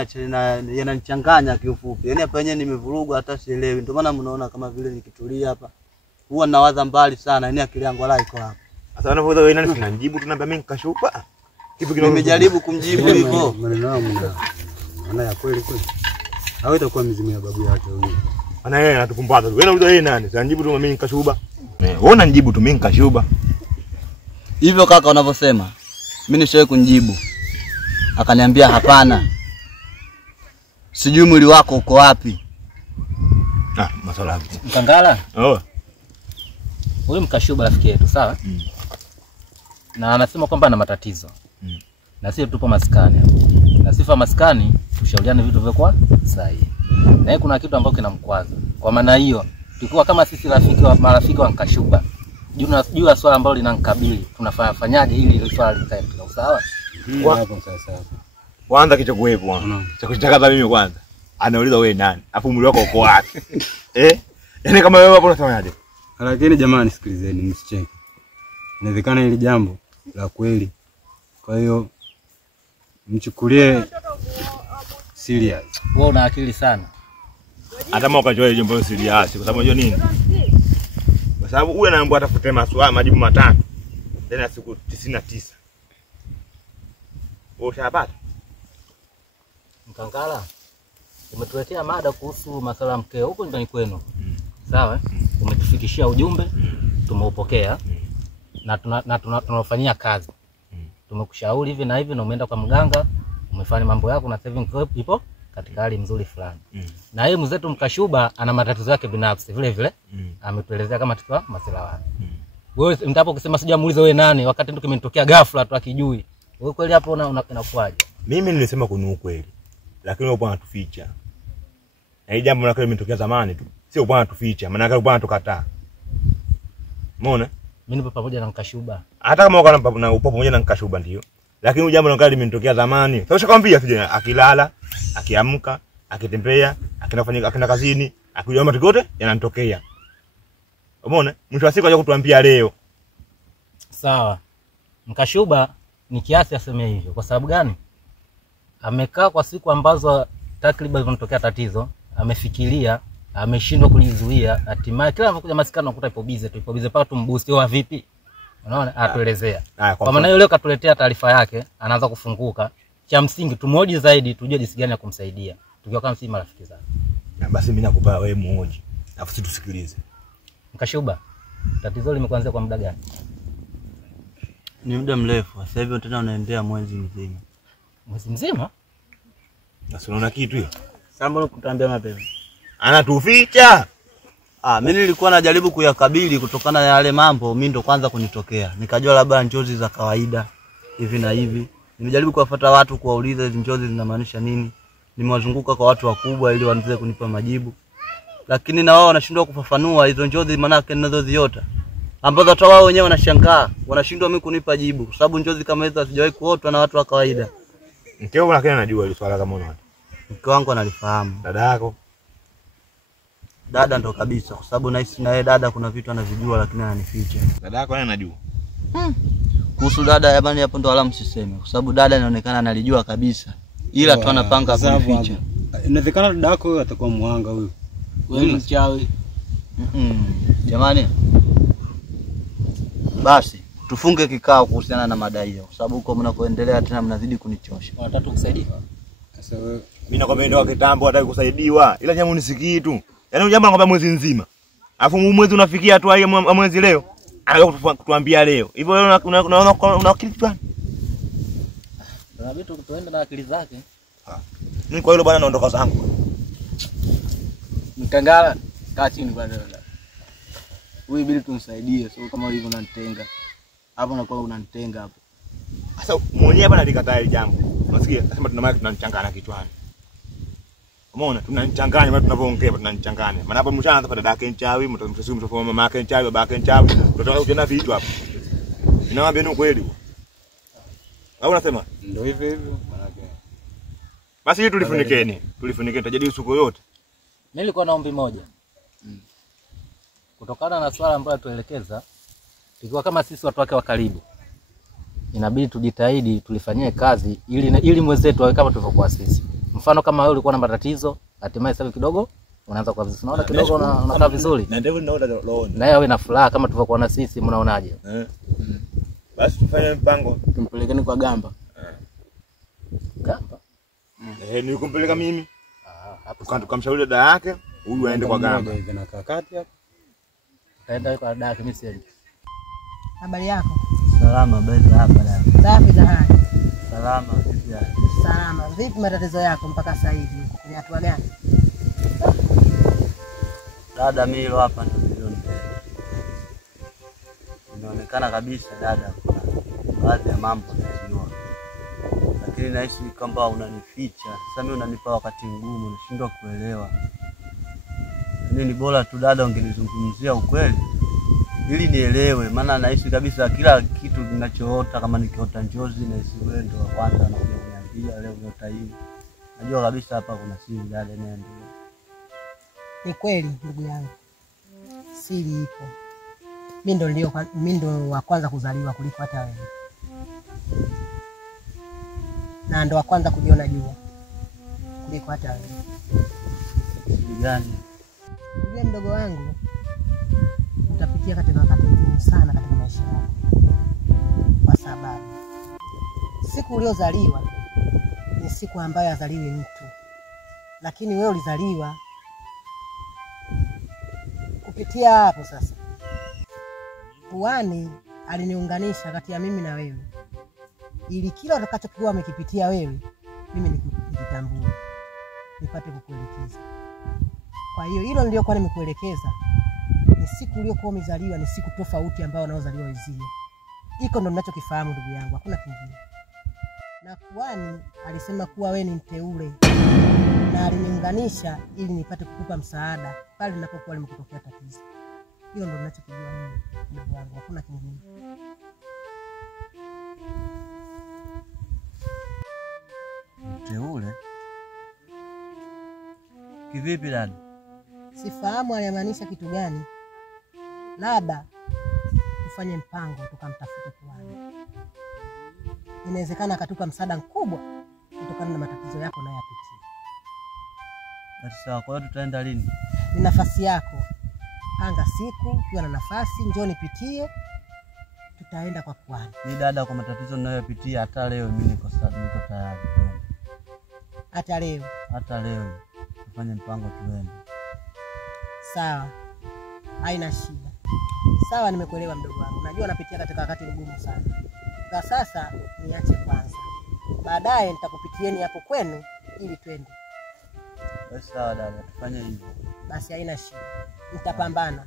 yananichanganya kiufupi. Yaani hapa yenyewe nimevurugwa hata sielewi. Ndio maana mnaona kama vile nikitulia hapa huwa nawaza mbali sana. Yaani akili yangu wala iko hapa. Sasa unavyoza wewe nani tunamjibu tunaambia mimi nikashupa. Kipi kile nimejaribu kumjibu hivyo. Maneno yangu ana ya kweli kweli. Au itakuwa mizimu ya babu yake huyo. Ana yeye anatupumbaza. Wewe unauliza yeye nani? Sasa nijibu tu mimi nikashuba. Wewe unanijibu tu mimi nikashuba. Hivyo kaka unavyosema. Mimi nishawahi kunjibu. Akaniambia hapana. Sijui mwili wako uko wapi. Maswala hapo. Mkangala? Oh. Huyu Mkashuba rafiki yetu, sawa? Na anasema kwamba ana matatizo. Na sisi tupo maskani hapo. Na sifa maskani tushauriane vitu vya sahihi. Na yeye kuna kitu ambacho kinamkwaza. Kwa maana hiyo, tulikuwa kama sisi marafiki wa Mkashuba. Jua swala ambalo linanikabili. Tunafanyaje ili swala likae kwa usawa? Hapo sasa. Kwanza kicho kuwepo. Cha kuchakaza mimi kwanza. Anauliza wewe nani? Afu mwili wako uko wapi? Yaani kama wewe hapo unafanyaje? Lakini jamani sikilizeni msicheke. Inawezekana hili jambo la kweli. Kwa hiyo mchukulie serious. Wewe una akili sana. Hata mwa ukajoa jambo serious kwa sababu unajua nini? Kwa sababu huyu anaambiwa atafute maswali majibu matatu ndani ya siku 99. Wewe ushapata? Mkangala, umetuletea mada kuhusu masuala ya mkeo huko nyumbani kwenu. Sawa? Umetufikishia ujumbe, tumeupokea. Na tunafanyia kazi. Tumekushauri hivi na hivi na umeenda kwa mganga, umefanya mambo yako na saving crop ipo katika hali nzuri fulani. Na yeye mzetu Mkashuba ana matatizo yake binafsi vile vile. Ametuelezea kama tukiwa masilawa. Wewe mtapo kusema sijamuuliza wewe nani wakati ndio kimetokea ghafla tu akijui. Wewe kweli hapo inakuaje? Mimi nilisema kuni ukweli. Lakini wewe bwana tuficha. Na hii jambo lako limetokea zamani tu. Sio bwana tuficha, maana yake bwana tukataa. Umeona? Mimi nipo pamoja na Mkashuba. Hata kama upo pamoja na Mkashuba ndio. Lakini jambo lako limetokea zamani. Sasa ushakwambia sije akilala, akiamka, akitembea, akina kazini, akijua mambo yote yanamtokea. Umeona? Mwisho wa siku aje kutuambia leo. Sawa. Mkashuba ni kiasi aseme hivyo. Kwa sababu gani? Amekaa kwa siku ambazo takriban kunatokea tatizo, amefikiria, ameshindwa kulizuia, hatimaye kila anapokuja maskani unakuta ipo bize paka tumboost wa vipi. Unaona atuelezea. Kwa maana hiyo leo katuletea taarifa yake, anaanza kufunguka. Cha msingi tumoji zaidi tujue jinsi gani ya kumsaidia. Tukiwa kama si marafiki zake. Basi mimi nakupa wewe mmoja. Alafu sisi tusikilize. Mkashuba. Tatizo limekuanzia kwa muda gani? Ni muda mrefu. Sasa hivi tena unaendea mwezi mzima. Mwezi mzima? Sasa unaona kitu hiyo? Sambo kutambia mapema. Anatuficha. Mimi nilikuwa najaribu kuyakabili kutokana na yale mambo mimi ndo kwanza kunitokea. Nikajua labda njozi za kawaida hivi na hivi. Nimejaribu kuwafuata watu kuwauliza hizo njozi zinamaanisha nini. Nimewazunguka kwa watu wakubwa ili waanze kunipa majibu. Lakini na wao wanashindwa kufafanua hizo njozi maana yake ninazoziota. Ambazo hata wao wenyewe wanashangaa, wanashindwa mimi kunipa jibu kwa sababu njozi kama hizo hazijawahi kuotwa na watu wa kawaida. Mkeo lakini anajua ile swala kama unaona. Mke wangu analifahamu. Dada yako? Dada ndo kabisa kwa sababu nahisi na yeye dada kuna vitu anavijua lakini ananificha. Dada yako yeye anajua. Kuhusu dada jamani hapo ndo wala msiseme kwa sababu dada inaonekana analijua kabisa. Ila tu anapanga kuficha. Inawezekana dada yako huyo atakuwa muhanga huyo. Wewe mchawi. Jamani. Basi tufunge kikao kuhusiana na madai hiyo kwa sababu huko mnakoendelea tena mnazidi kunichosha. Wanataka kusaidia. Sasa wewe mimi nakwambia ndio kitambo hataki kusaidiwa. Ila jamu nisikii tu. Yaani jambo nakwambia mwezi nzima. Alafu mwezi unafikia hatua hiyo mwezi leo. Anataka kutuambia leo. Hivyo wewe una akili gani? Ndio vitu kutoenda na akili zake. Mimi kwa hilo bwana naondoka zangu. Mtangala kaa chini bwana. Wewe bila tumsaidie sio kama hivyo unanitenga. Hapo unakuwa unanitenga hapo. Sasa mwenyewe hapa nalikataa ile jambo. Unasikia? Nasema tuna maana tunanichanganya kichwani. Umeona? Tunanichanganya maana tunavyoongea tunanichanganya. Maana hapo mshaanza dada yake nchawi, mtamsema mtafahamu mama yake nchawi, baba yake nchawi. Tunataka kujana vitu hapo. Ninawaambia ni kweli. Au unasema? Ndio hivyo hivyo maana. Basi hii tulifunikeni. Tulifunikeni tajadi usiku yote. Mimi nilikuwa na ombi moja. Kutokana na swala ambalo tuelekeza, tukiwa kama sisi watu wake wa karibu, inabidi tujitahidi tulifanyie kazi ili mwenzetu awe kama tulivyokuwa sisi. Mfano kama wewe ulikuwa na matatizo, hatimaye sasa kidogo unaanza kwa vizuri. Unaona kidogo unakaa vizuri. Na ndivyo ninaona roho. Na yeye awe na furaha kama tulivyokuwa na sisi, mnaonaje? Basi tufanye mpango. Tumpelekeni kwa Gamba. Gamba? Nikumpeleka mimi. Hapo tukamshauri dada yake, huyu aende kwa Gamba. Hivi na kakati hapo. Taenda kwa dada yake mimi siendi. Habari yako? Salama basi hapa dada. Safi za hali. Salama vipi hali? Salama. Vipi matatizo yako mpaka sasa hivi? Uko kwenye hatua gani? Dada mimi hilo hapa ndo niliona. Inaonekana kabisa dada kuna baadhi ya mambo najua. Lakini nahisi kwamba unanificha. Sasa mimi unanipa wakati mgumu, nashindwa kuelewa. Ni bora tu dada ungenizungumzia ukweli ili nielewe, maana nahisi kabisa kila kitu ninachoota kama nikiota njozi na wewe ndio wa kwanza na kuniambia leo umeota hivi. Najua kabisa hapa kuna siri dada inaendelea. Ni kweli ndugu yangu. Siri ipo. Mimi ndo wa kwanza kuzaliwa kuliko hata wewe. Na ndo wa kwanza kujiona jua kuliko hata wewe. Siri gani? Ujue mdogo wangu utapitia katika wakati mgumu sana katika maisha yako. Kwa sababu siku uliozaliwa ni siku ambayo azaliwi mtu. Lakini wewe ulizaliwa kupitia hapo sasa. Kuani aliniunganisha kati ya mimi na wewe. Ili kila utakachokuwa umekipitia wewe, mimi nikitambua. Nipate kukuelekeza. Kwa hiyo hilo niliokuwa nimekuelekeza ni siku uliyokuwa umezaliwa, ni siku tofauti ambayo unaozaliwa wezie. Iko ndo ninachokifahamu ndugu yangu, hakuna kingine. Na Kuani alisema kuwa wewe ni mteule na aliniunganisha ili nipate kukupa msaada pale ninapokuwa nimekutokea tatizo. Hilo ndo ninachokijua mimi ndugu yangu, hakuna kingine. Mteule? Kivipi dada? Sifahamu aliyemaanisha kitu gani. Labda tufanye mpango tukamtafute Kuani. Inawezekana akatupa msaada mkubwa kutokana na matatizo yako unayopitia. Basi sawa, kwa hiyo tutaenda lini? Ni nafasi yako. Panga siku, ukiwa na nafasi njoo nipitie. Tutaenda kwa kwani. Ni dada, kwa matatizo ninayopitia hata leo mimi niko tayari kwenda. Hata leo. Hata leo tufanye mpango tuende. Sawa. Haina shida. Sawa, nimekuelewa mdogo wangu. Najua napitia katika wakati mgumu sana. Kwa sasa niache kwanza. Baadaye nitakupitieni hapo kwenu ili twende. Basi sawa dada, tufanye hivyo. Basi haina shida. Nitapambana.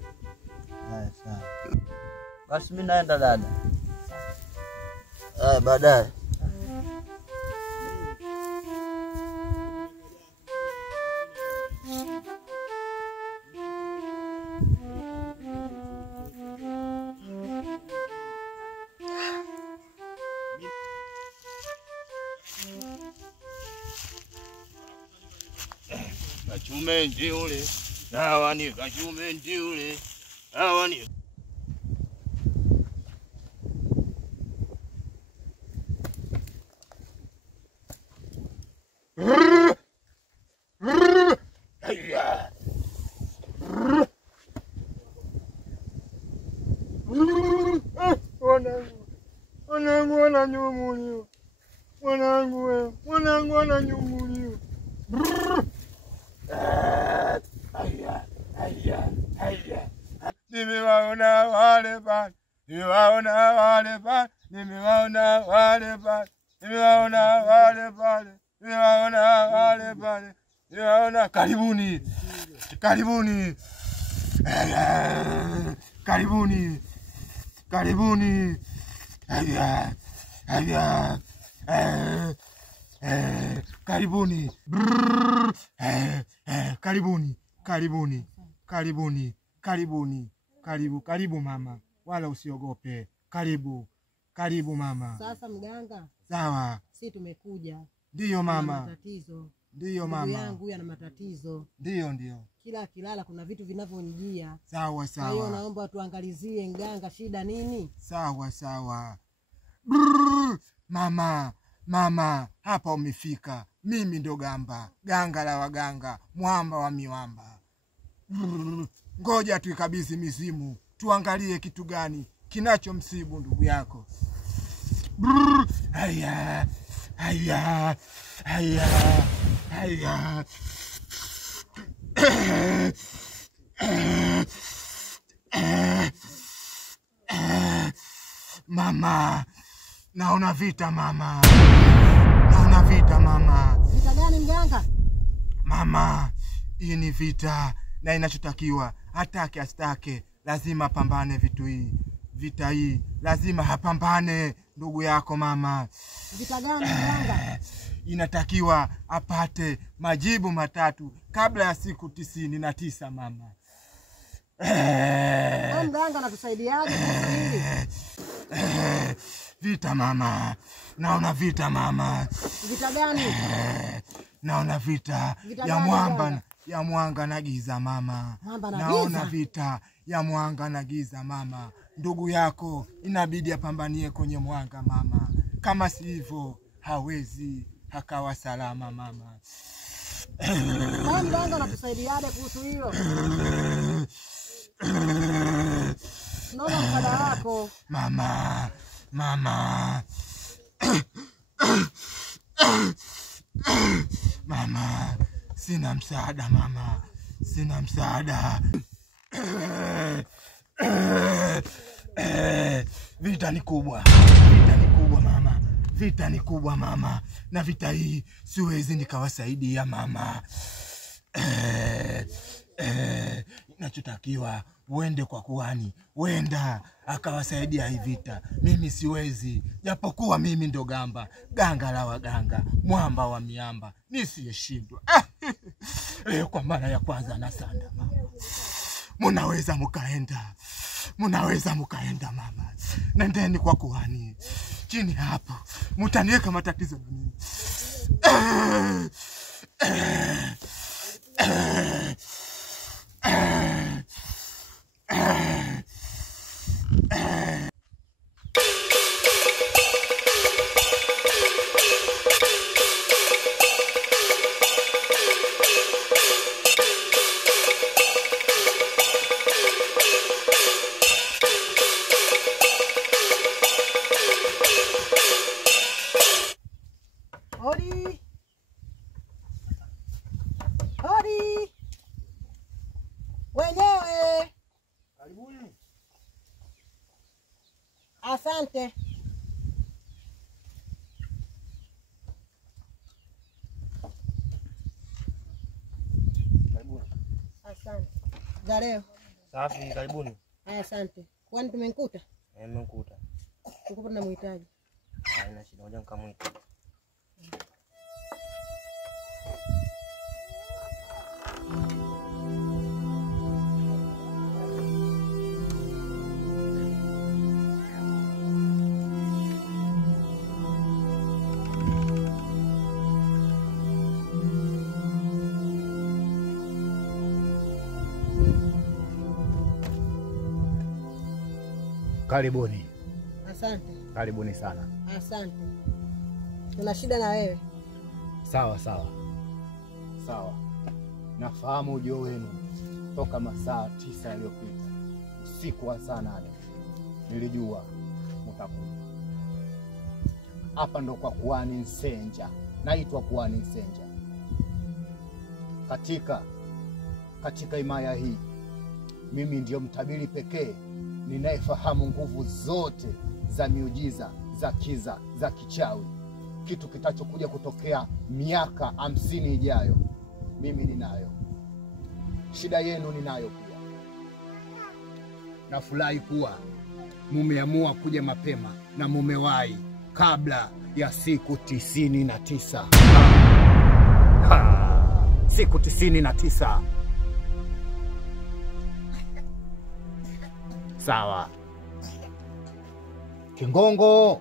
Haya sawa. Basi mimi naenda dada. Baadaye. Kachume ndiule, dawa ni kachume ndiule, dawa ni Mwanangu ananyumuliwa. Mwanangu ananyumuliwa. Nimewaona wale pale. Nimewaona wale pale. Nimewaona wale pale. Nimewaona wale pale. Nimewaona wale pale. Nimewaona. Karibuni. Karibuni. Karibuni. Karibuni. Karibuni. Karibuni. Karibuni. Karibuni. Karibuni. Karibu mama. Wala usiogope. Karibu. Karibu mama. Sasa mganga. Sawa. Sisi tumekuja. Ndiyo mama. Matatizo. Ndiyo mama. Ndugu yangu yana matatizo. Ndiyo. Kila kilala kuna vitu vinavyonijia. Sawa. Kwa hiyo naomba tuangalizie mganga, shida nini? Sawa. Mama, hapa umefika. Mimi ndo ganga la waganga, mwamba wa miwamba. Ngoja tuikabidhi mizimu, tuangalie kitu gani kinachomsibu ndugu yako. Haya. Mama, naona vita mama. Vita gani mganga? Mama, hii ni vita na inachotakiwa atake astake lazima pambane vita hii lazima hapambane ndugu yako mama. Vita gani mganga? Inatakiwa apate majibu 3 kabla ya siku 99 mama. Mganga anatusaidiaje hili? Vita mama. Naona vita mama. Vita gani? Naona vita ya mwanga na giza mama. Naona vita ya mwanga na giza mama. Ndugu yako inabidi apambanie kwenye mwanga mama. Kama si hivyo hawezi akawa salama mama. Mganga anatusaidiaje kuhusu hilo? Naona msaada wako. Mama. Mama, sina msaada mama. Sina msaada. Vita ni kubwa mama. Vita ni kubwa mama. Na vita hii siwezi nikawasaidia mama. Inachotakiwa uende kwa kuhani. Wenda akawasaidia hii vita. Mimi siwezi. Japokuwa mimi ndo ganga la waganga, mwamba wa miamba, nisiyeshindwa. Kwa mara ya kwanza nasanda mama. Munaweza mukaenda mama. Nendeni kwa kuhani. Chini hapo mutaniweka matatizo na mimi. Asante. Karibuni. Asante. Za leo. Safi, karibuni. Asante. Kwani tumenikuta? Nimekuta. Tuko tunamhitaji. Haina shida, ngoja nikamwite. Karibuni. Asante. Karibuni sana. Asante. Tuna shida na wewe. Sawa sawa. Sawa. Nafahamu ujio wenu toka masaa 9 yaliyopita. Usiku wa saa 8. Nilijua mtakuja. Hapa ndo kwa Kuhani Nsenja. Naitwa Kuhani Nsenja. Katika himaya hii mimi ndio mtabiri pekee ninayefahamu nguvu zote za miujiza, za kiza, za kichawi. Kitu kitachokuja kutokea miaka 50 ijayo, mimi ninayo. Shida yenu ninayo pia. Nafurahi kuwa mumeamua kuja mapema na mumewahi kabla ya siku 99. Siku 99. Sawa. Kingongo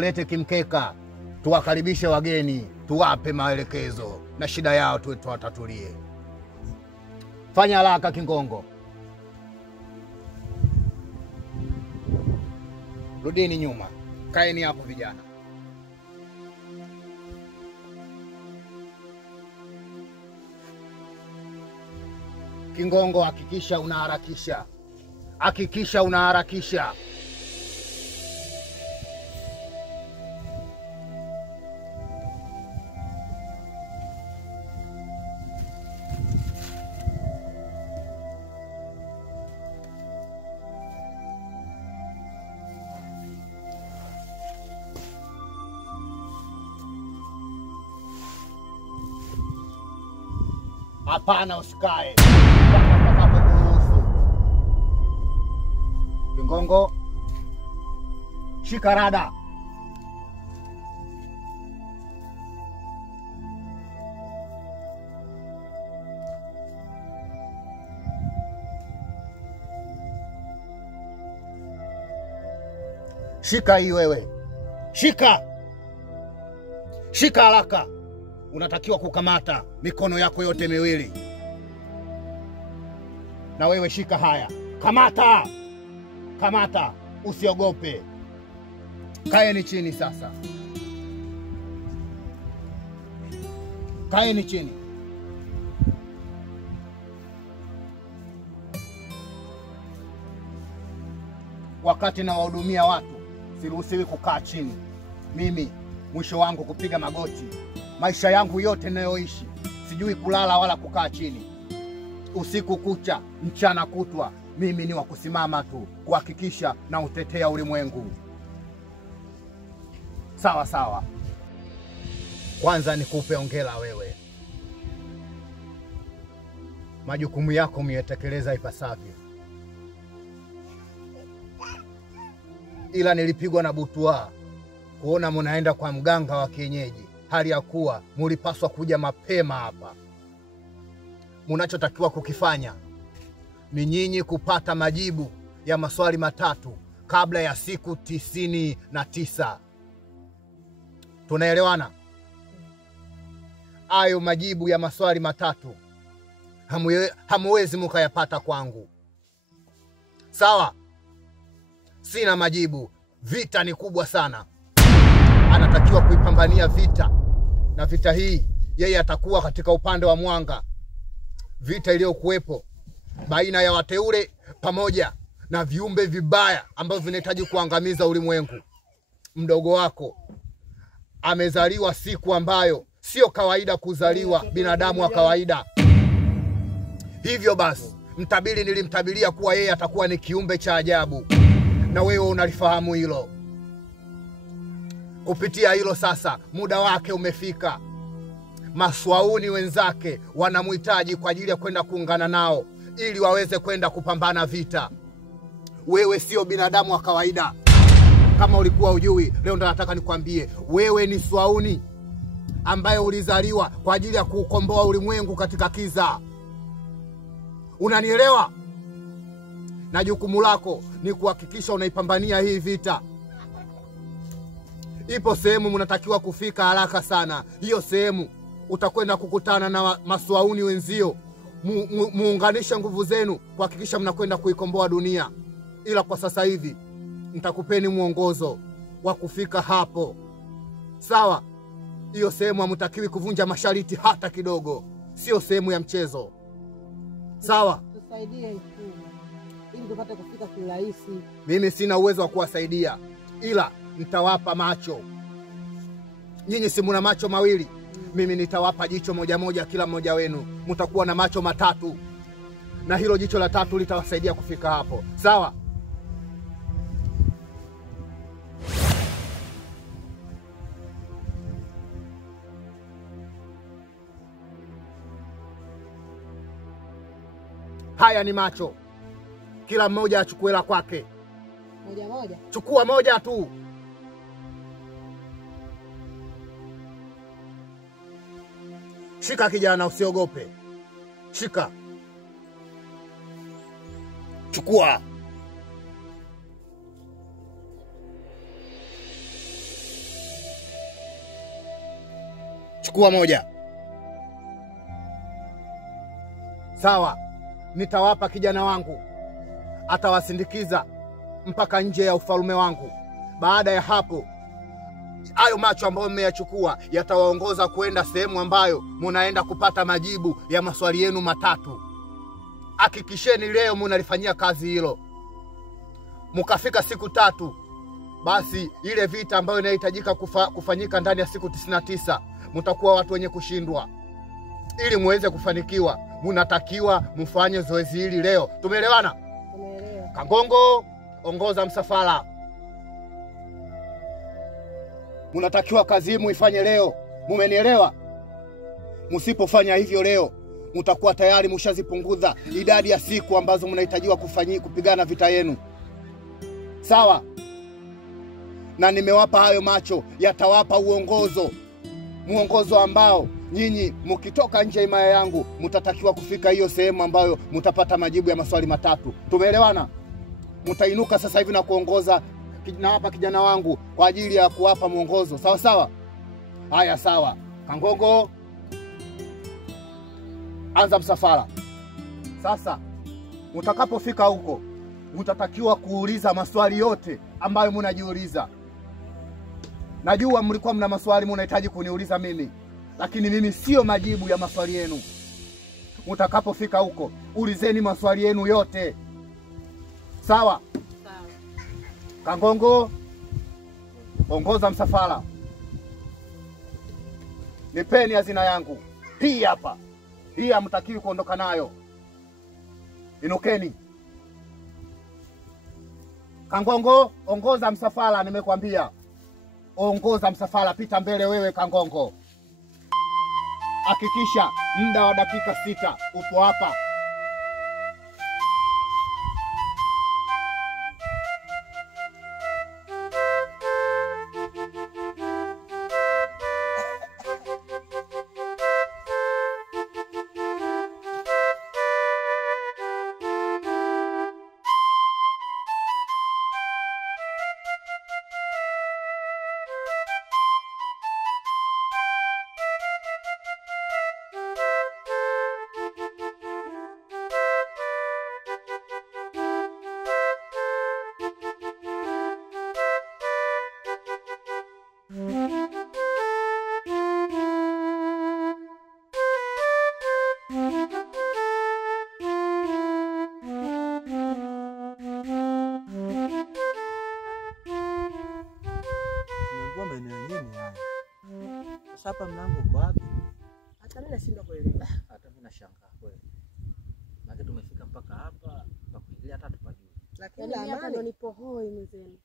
lete kimkeka. Tuwakaribishe wageni, tuwape maelekezo na shida yao tuwatatulie. Fanya haraka Kingongo. Rudini nyuma. Kaeni hapo vijana. Kingongo, hakikisha unaharakisha. Hakikisha unaharakisha. Hapana, usikae. Kingongo, shika rada. Shika hii wewe. Shika haraka. Unatakiwa kukamata mikono yako yote miwili. Na wewe shika haya. Kamata, usiogope. Kaeni chini sasa. Kaeni chini. Wakati na wahudumia watu, siruhusiwi kukaa chini. Mimi mwisho wangu kupiga magoti. Maisha yangu yote ninayoishi sijui kulala wala kukaa chini. Usiku kucha, mchana kutwa, mimi ni wa kusimama tu kuhakikisha na utetea ulimwengu. Sawa. Kwanza nikupe hongera wewe. Majukumu yako umeyatekeleza ipasavyo. Ila nilipigwa na butwaa kuona mnaenda kwa mganga wa kienyeji, hali ya kuwa mulipaswa kuja mapema hapa. Munachotakiwa kukifanya ni nyinyi kupata majibu ya maswali 3 kabla ya siku 99. Tunaelewana? Hayo majibu ya maswali 3 hamuwezi mukayapata kwangu. Sawa? Sina majibu. Vita ni kubwa sana. Anatakiwa kuipambania vita. Na vita hii yeye atakuwa katika upande wa mwanga. Vita iliyokuwepo baina ya wateule pamoja na viumbe vibaya ambavyo vinahitaji kuangamiza ulimwengu. Mdogo wako amezaliwa siku ambayo sio kawaida kuzaliwa binadamu wa kawaida. Hivyo basi, mtabiri nilimtabiria kuwa yeye atakuwa ni kiumbe cha ajabu. na wewe unalifahamu hilo. Kupitia hilo sasa muda wake umefika. Maswauni wenzake wanamhitaji kwa ajili ya kwenda kuungana nao ili waweze kwenda kupambana vita. Wewe sio binadamu wa kawaida. Kama ulikuwa ujui, leo ndo nataka nikwambie, wewe ni Swauni ambaye ulizaliwa kwa ajili ya kuukomboa ulimwengu katika kiza. Unanielewa? Na jukumu lako ni kuhakikisha unaipambania hii vita. Ipo sehemu mnatakiwa kufika haraka sana. Hiyo sehemu utakwenda kukutana na Maswauni wenzio. Muunganishe nguvu zenu kuhakikisha mnakwenda kuikomboa dunia. Ila kwa sasa hivi nitakupeni mwongozo wa kufika hapo. Sawa? Hiyo sehemu hamtakiwi kuvunja masharti hata kidogo. Sio sehemu ya mchezo. Sawa? Tusaidie ili tupate kufika kirahisi. Mimi sina uwezo wa kuwasaidia, ila nitawapa macho. Nyinyi si mna macho mawili? Mimi nitawapa jicho moja moja kila mmoja wenu. Mtakuwa na macho matatu. Na hilo jicho la tatu litawasaidia kufika hapo. Sawa? Haya ni macho. Kila mmoja achukue la kwake. Moja moja. Chukua moja tu. Shika kijana, usiogope. Shika. Chukua. Chukua moja. Sawa. Nitawapa kijana wangu. Atawasindikiza mpaka nje ya ufalme wangu. Baada ya hapo, hayo macho ambayo mmeyachukua yatawaongoza kwenda sehemu ambayo mnaenda kupata majibu ya maswali yenu matatu. Hakikisheni leo mnalifanyia kazi hilo. Mkafika siku 3, basi ile vita ambayo inahitajika kufanyika ndani ya siku 99, mtakuwa watu wenye kushindwa. Ili muweze kufanikiwa, mnatakiwa mfanye zoezi hili leo. Tumeelewana? Tumeelewa. Kangongo, ongoza msafara. Mnatakiwa kazi muifanye leo. Mumenielewa? Msipofanya hivyo leo, mtakuwa tayari mshazipunguza idadi ya siku ambazo mnahitajiwa kupigana vita yenu. Sawa? Na nimewapa hayo macho, yatawapa uongozo. Muongozo ambao nyinyi mkitoka nje ya himaya yangu mtatakiwa kufika hiyo sehemu ambayo mtapata majibu ya maswali matatu. Tumeelewana? Mtainuka sasa hivi na kuongoza na hapa kijana wangu kwa ajili ya kuwapa mwongozo. Sawa sawa? Haya sawa. Kangongo, anza msafara. Sasa mtakapofika huko mtatakiwa kuuliza maswali yote ambayo mnajiuliza. Najua mlikuwa mna maswali mnahitaji kuniuliza mimi, lakini mimi sio majibu ya maswali yenu. Mtakapofika huko ulizeni maswali yenu yote. Sawa? Sawa. Kangongo, ongoza msafara. Nipeni hazina yangu. Hii hapa. Hii hamtakiwi kuondoka nayo. Inukeni. Kangongo, ongoza msafara, nimekwambia. Ongoza msafara, pita mbele wewe Kangongo. Hakikisha muda wa dakika 6 upo hapa. Sasa mlango uko wapi? Hata mimi nashindwa kuelewa. Hata mimi nashangaa kweli. Maana tumefika mpaka hapa, pa kuingia hata tupajui. Lakini Yaani hapa ndo Amani, nipo hoi mzee.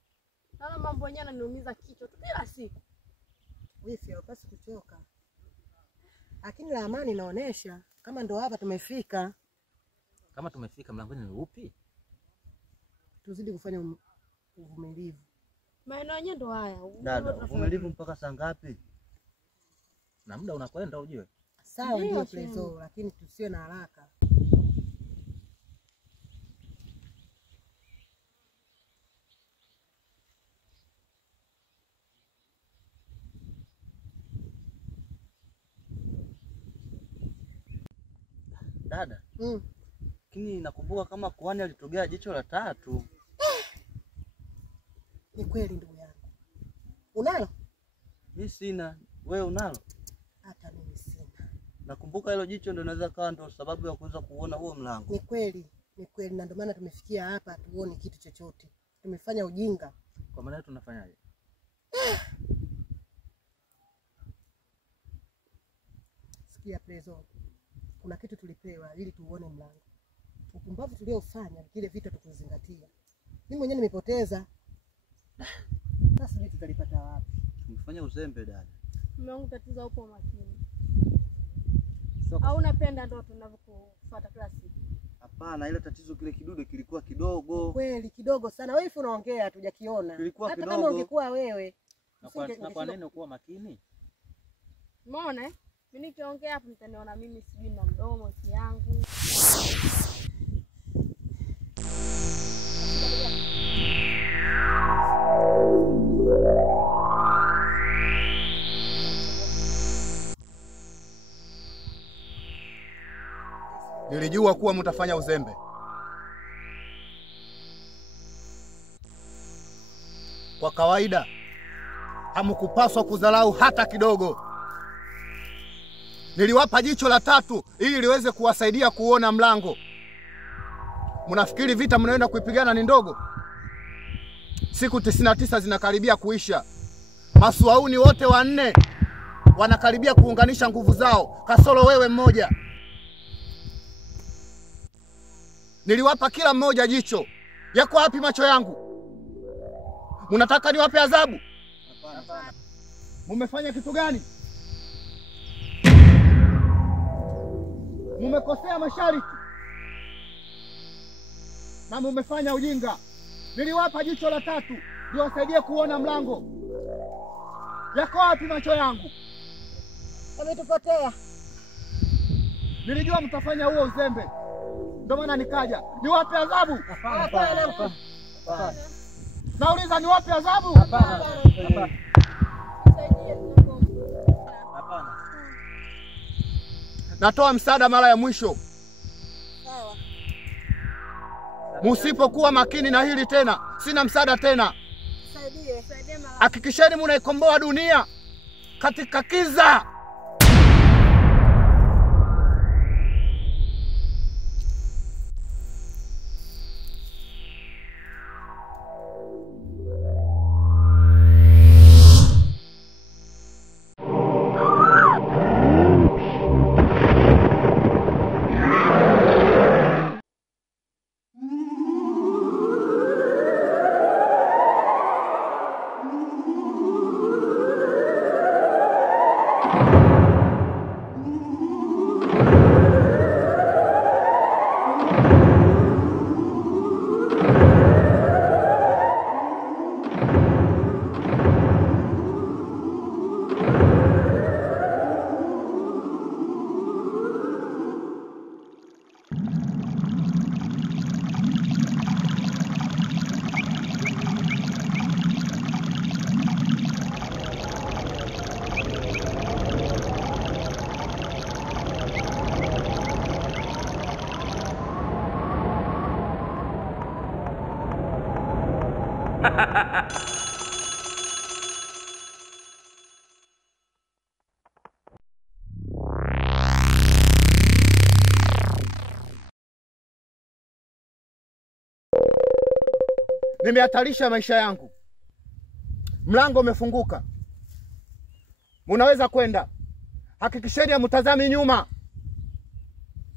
Naona mambo yenyewe yananiumiza kichwa tu kila siku. wifi hupasi kuchoka. Lakini la Amani inaonesha kama ndo hapa tumefika. Kama tumefika mlangoni ni upi? Tuzidi kufanya uvumilivu. Maeneo yenyewe ndo haya. Dada, uvumilivu mpaka saa ngapi? Na muda unakwenda ujue. Sawa Ndio, ndio Chema. Prezo, lakini tusiwe na haraka. Dada. Lakini nakumbuka kama kuhani alitogea jicho la tatu. Ni kweli ndugu yangu. Unalo? Mimi sina. Wewe unalo? Hata mimi sina. Nakumbuka hilo jicho ndio inaweza kawa ndio sababu ya kuweza kuona huo mlango. Ni kweli na ndio maana tumefikia hapa tuone kitu chochote. Tumefanya ujinga. Kwa maana tunafanyaje? Sikia Prezo. Kuna kitu tulipewa ili tuone mlango. Upumbavu tuliofanya vile vitu tukuzingatia. Mimi mwenyewe nimepoteza. Sasa sijui tutalipata wapi. Tumefanya uzembe dada. Mume wangu tatizo upo makini. Au unapenda ndo tunavyokufuata kila siku? Hapana, ile tatizo kile kidude kilikuwa kidogo. Kweli kidogo sana. Wewe unaongea hatujakiona. Kilikuwa Hata kidogo. kama ungekuwa wewe. Na kwa nini kuwa makini? Umeona eh? Mimi nikiongea hapo mtaniona mimi sijui na mdomo yangu. Nilijua kuwa mtafanya uzembe. Kwa kawaida hamkupaswa kudharau hata kidogo. Niliwapa jicho la tatu ili liweze kuwasaidia kuona mlango. Mnafikiri vita mnaenda kuipigana ni ndogo? Siku 99 zinakaribia kuisha. Masuauni wote wanne wanakaribia kuunganisha nguvu zao, kasoro wewe mmoja. Niliwapa kila mmoja jicho. Yako wapi macho yangu? Mnataka niwape adhabu? Hapana. Mumefanya kitu gani? Mumekosea masharti. Na mumefanya ujinga. Niliwapa jicho la tatu ndio wasaidie kuona mlango. Yako wapi macho yangu? Yametupotea. Nilijua mtafanya huo uzembe. Ndio maana nikaja. Niwape adhabu? Hapana. Nauliza niwape adhabu? Hapana. Hapana. Natoa msaada mara ya mwisho. Sawa. Musipokuwa makini na hili tena, sina msaada tena. Saidie. Hakikisheni mnaikomboa dunia katika kiza. Nimehatarisha maisha yangu. Mlango umefunguka. Munaweza kwenda. Hakikisheni hamtazami nyuma.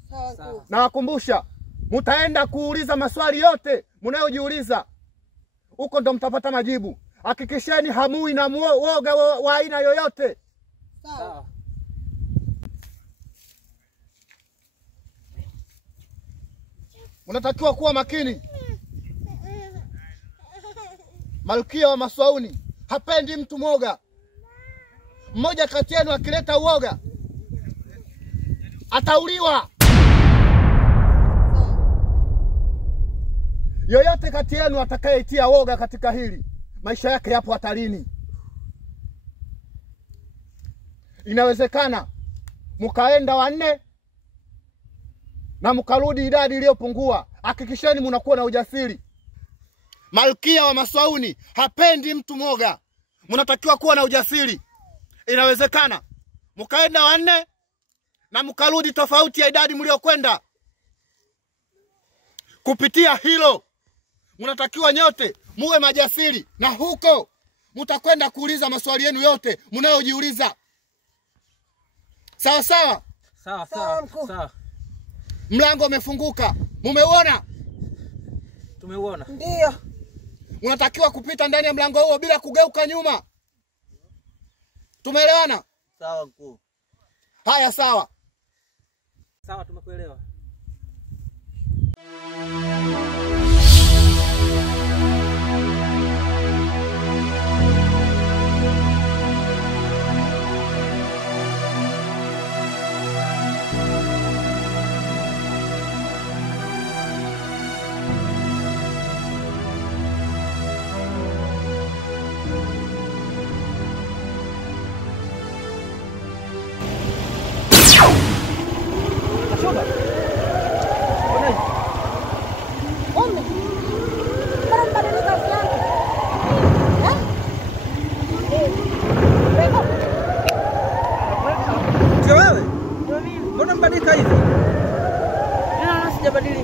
Sawa. Na wakumbusha, mtaenda kuuliza maswali yote mnayojiuliza. Huko ndo mtapata majibu. Hakikisheni hamui na woga wa aina yoyote. Sawa. Unatakiwa kuwa makini. Malkia wa Maswauni hapendi mtu mwoga. Mmoja kati yenu akileta uoga atauliwa. Yoyote kati yenu atakayeitia woga katika hili, maisha yake yapo hatarini. Inawezekana mkaenda 4 na mkarudi idadi iliyopungua. Hakikisheni mnakuwa na ujasiri. Malkia wa Maswauni hapendi mtu mwoga. Mnatakiwa kuwa na ujasiri. Inawezekana mkaenda 4 na mkarudi tofauti ya idadi mliokwenda. Kupitia hilo mnatakiwa nyote muwe majasiri, na huko mtakwenda kuuliza maswali yenu yote mnayojiuliza. Sawa sawa? Sawa sawa. Sawa. Mlango umefunguka. Mumeuona? Tumeuona. Ndio. Unatakiwa kupita ndani ya mlango huo bila kugeuka nyuma. Tumeelewana? Sawa mkuu. Haya sawa. Sawa, tumekuelewa. Kashoba. Ome. Mbona mbadilika usiangu? Sio wewe? Mbona mbadilika hivi? Naona sijabadilika.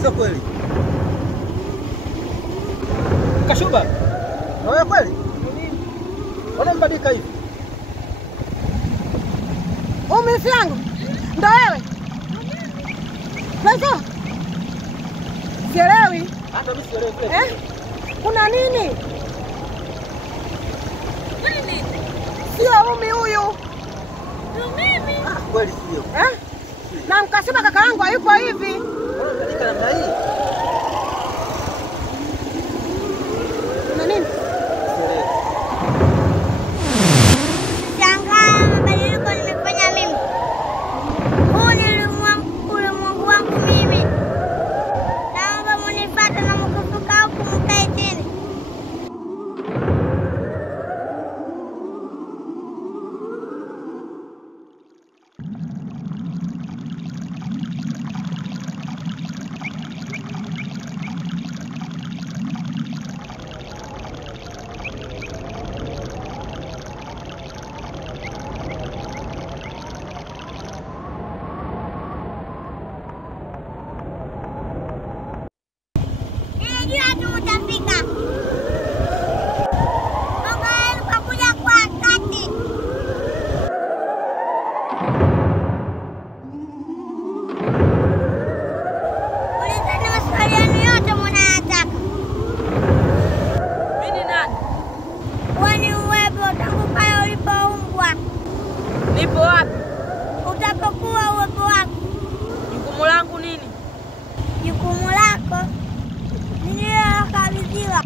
Sio kweli. Kashoba. Wewe kweli? Mbona mbadilika hivi? Ome yangu. Ndio wewe? Sasa. Sielewi. Hata mimi sielewi. Kuna nini? Nini? Sio Umi huyu. Ndio mimi. Kweli sio. Na mkasema kaka yangu hayupo hivi. Mbona mbadilika namna hii? Kuna nini? Shangaa mabadiliko nimefanya mimi. Huu ni ulimwengu wangu mimi. Naomba munifuate na mkufuka huku mkae chini. Nilijua tu utafika. Mungu wenu kwa kuja kwa wakati. Ulizeni maswali yenu yote mnayataka. Mimi ni nani? Kwani uwepo tangu pale ulipoumbwa. Nipo wapi? Utapokuwa uwepo wako. Jukumu langu nini? Jukumu lako nililokabidhiwa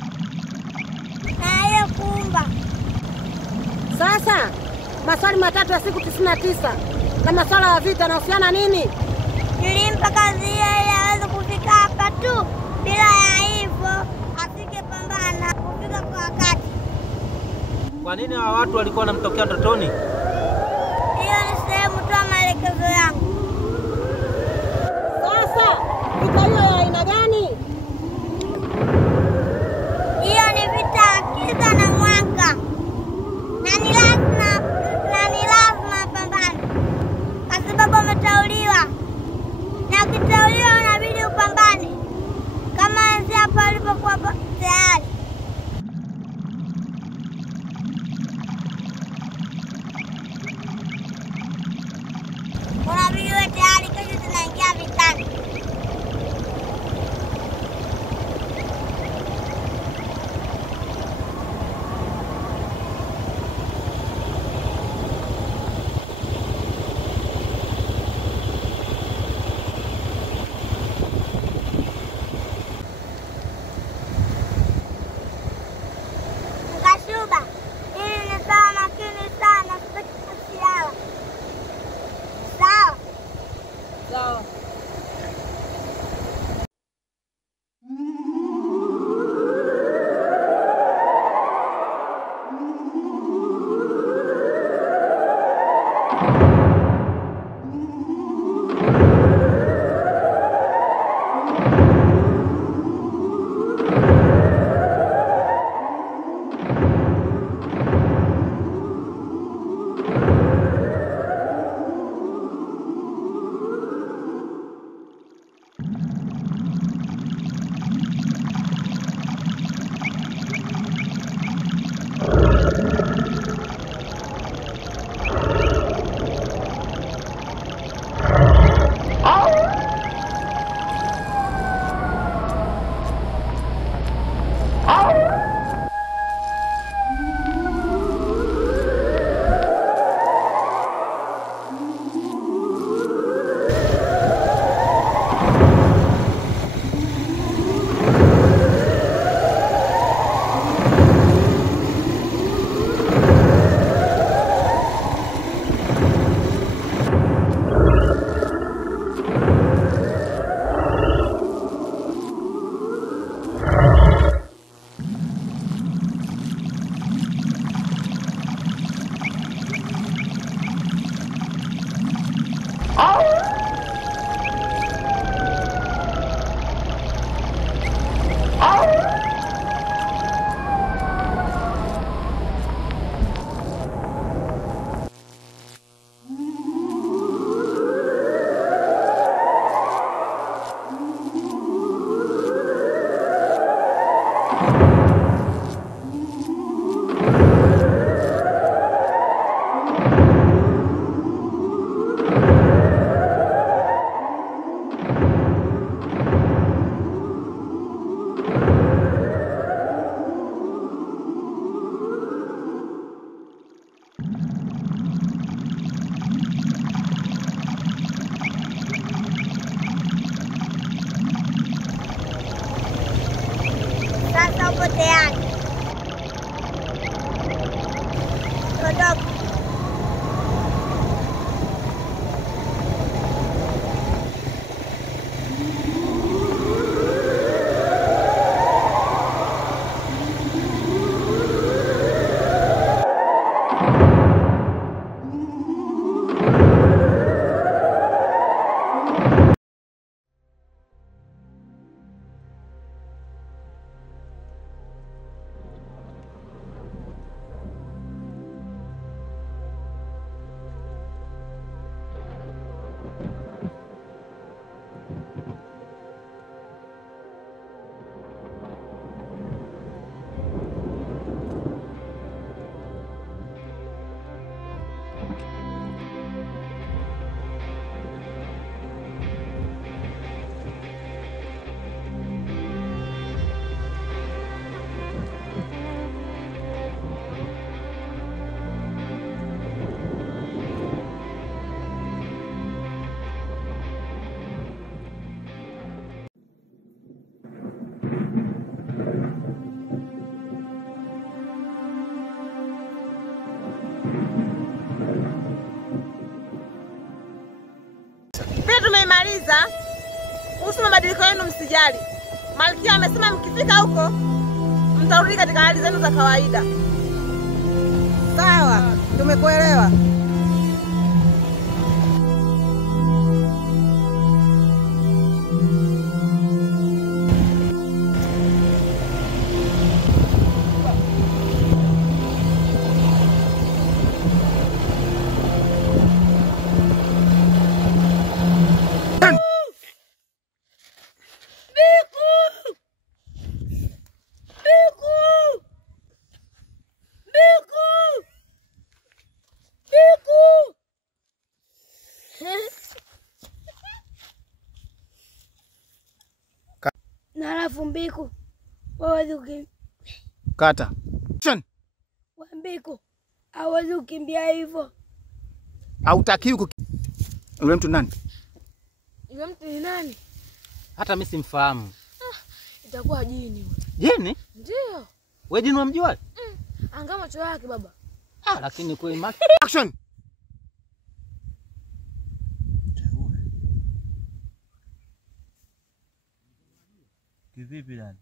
na aliyekuumba. Sasa maswali matatu ya siku 99 na maswala ya vita yanahusiana nini? Nilimpa kazi hiyo ili aweze kufika hapa tu, bila ya hivyo asingepambana kufika kwa wakati. Kwa nini hawa watu walikuwa wanamtokea ndotoni? Hiyo ni sehemu tu ya maelekezo yangu. Sasa vita hiyo ya aina gani? Hiyo ni vita ya kiza na mwanga, na ni lazima apambane kwa sababu ameteuliwa, na ukiteuliwa unabidi upambane kama wenzi hapo walipokuwa tayari. Juba, ili nikawa makini sana, sitaki kusilala. Sawa? Sawa. Sasa uko tayari? Ondoka. Pia tumeimaliza. Kuhusu mabadiliko yenu msijali. Malkia amesema mkifika huko mtarudi katika hali zenu za kawaida. Sawa, tumekuelewa. Na alafu Mbiku, hawezi kukimbia. Kata. Mbiku, hawezi kukimbia hivyo. Hautakiwi kukimbia. Yule mtu nani? Yule mtu ni nani? Hata mimi simfahamu. Itakuwa jini wewe. Jini? Ndio. Wewe jini unamjua? Anga macho yake baba. Lakini kweli maki. Action. Kivipi dada?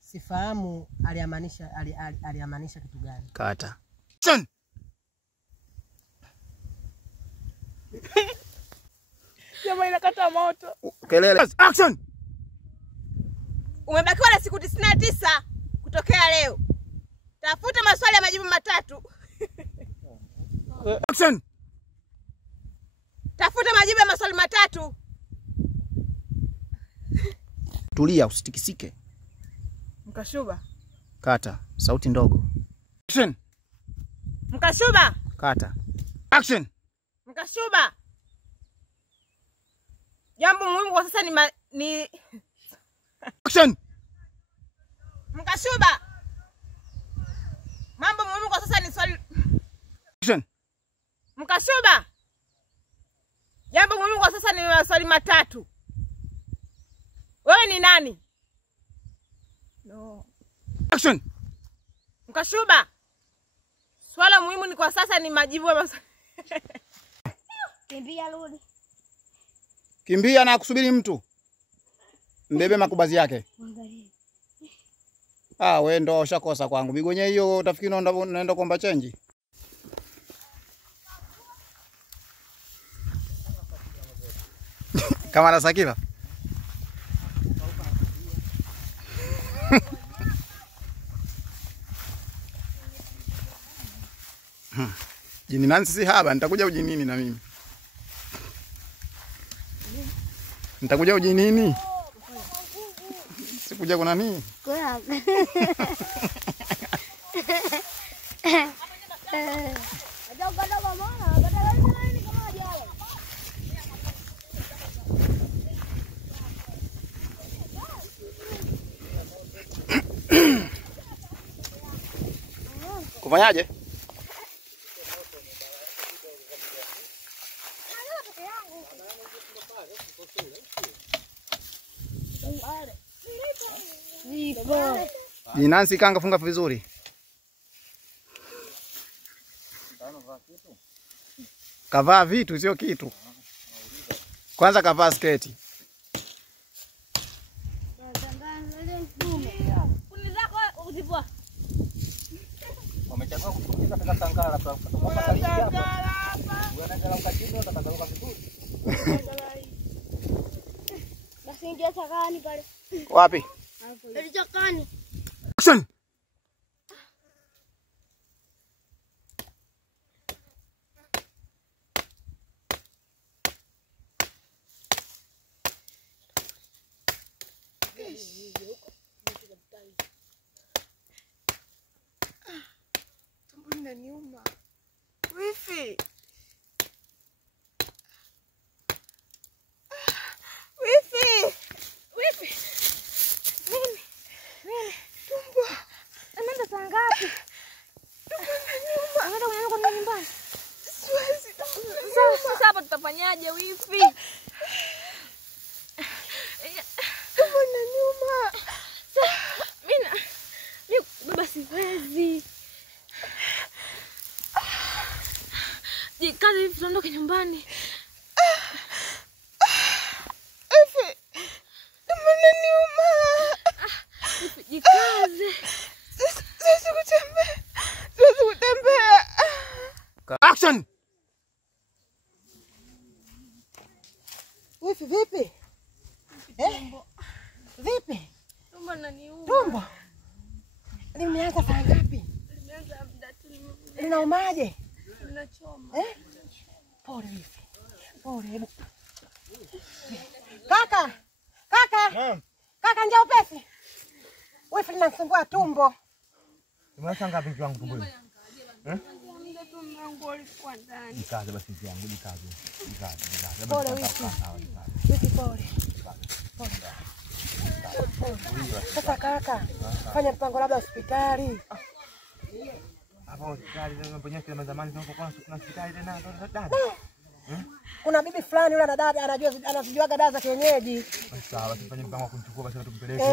Sifahamu aliamanisha kitu gani. Kata. Action. Jamaa inakata moto. Kelele. Action. Umebakiwa na siku 99 kutokea leo. Tafuta maswali ya majibu matatu. Action. Tafuta majibu ya maswali matatu. Tulia, usitikisike. Mkashuba. Kata, sauti ndogo. Action. Mkashuba. Kata. Action. Mkashuba. Jambo muhimu kwa sasa ni Action. Mkashuba. Mambo muhimu kwa sasa ni swali. Action. Mkashuba. Jambo muhimu kwa sasa ni maswali matatu. Wewe ni nani? No. Action. Mkashuba. Swala muhimu ni kwa sasa ni majibu ya maswali. Kimbia rudi. Kimbia na kusubiri mtu. Mbebe makubazi yake. Wewe ndo ushakosa kwangu. Bigonye hiyo utafikiri unaenda kuomba change. Kama na Sakila. Jini Nancy si haba, nitakuja ujinini na mimi. Nitakuja ujinini. Sikuja kuna nini? Kwa. Dogo mwana, badala nini kama ajao. Kufanyaje? Nancy kanga funga vizuri. Kavaa vitu sio kitu. Kwanza kavaa sketi. Wamechagua kukuza pesa Sangara kwa kutoka kali hapa. Unaangalia ukatini utakazauka vizuri. Basi ingia chakani pale. Wapi? Ile chakani. Action. Tumbo linaniuma. Wifi. Wifi. Wifi. Nini? Tumbo. Anaenda saa ngapi? Tumbo linaniuma. Anaenda kunyanyuka nyumbani. Siwezi tumbo. Sasa hapa tutafanyaje wifi? Tumbo linaniuma. Mimi baba siwezi. Jikaze hivi tuondoke nyumbani. Wifi. Tumbo linaniuma. Jikaze. Siwezi kutembea. Siwezi kutembea. Action. Wifi vipi? Vipi? Tumbo linaniuma. Tumbo. Limeanza saa ngapi? Limeanza muda tu. Linaumaje? Linachoma. Pole wifi. Pole hebu. Kaka. Kaka. Naam. Kaka njoo upesi. Wifi linasumbua tumbo. Umeacha ngapi mke wangu tumbo? Nikaze basi mke wangu, nikaze. Nikaze. Pole wifi. Wifi pole. Sasa kaka, fanya mpango labda hospitali. Hapo hospitali ndio mponyoke kama zamani tunapokuwa kuna hospitali tena dada. Kuna bibi fulani yule anazijuaga dawa za kienyeji. Sawa, tufanye mpango wa kumchukua basi tumpeleke.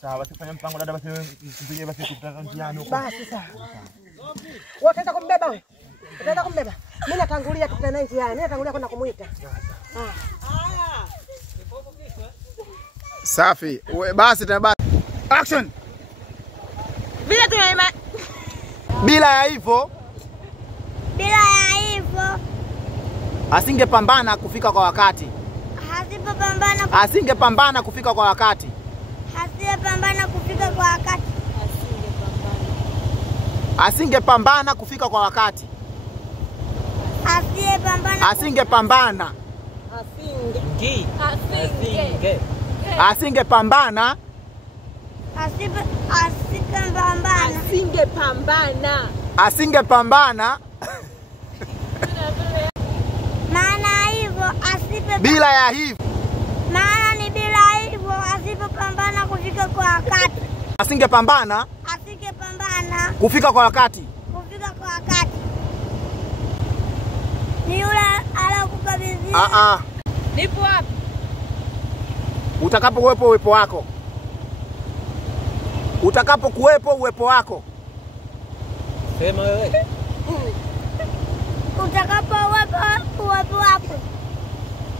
Sawa, tufanye mpango dada basi tumpige basi tutaka njiani huko. Basi sawa. Wewe unataka kumbeba wewe? Unataka kumbeba? Mimi natangulia tutana njiani. Mimi natangulia kwenda kumuita. Safi. Basi tena basi. Action. Bila ya hivyo asingepambana kufika kwa wakati. Asingepambana kufika kwa wakati. Asingepambana kufika kwa wakati. Asingepambana. Asingepambana. Asingepambana. Maana hivyo asipe Bila ya hivyo. Maana ni bila hivyo asipopambana kufika kwa wakati. Asingepambana kufika kwa wakati. Ni yule aliyokukabidhi. Nipo wapi? Utakapokuwepo uwepo wako. Utakapokuwepo uwepo wako. Sema wewe.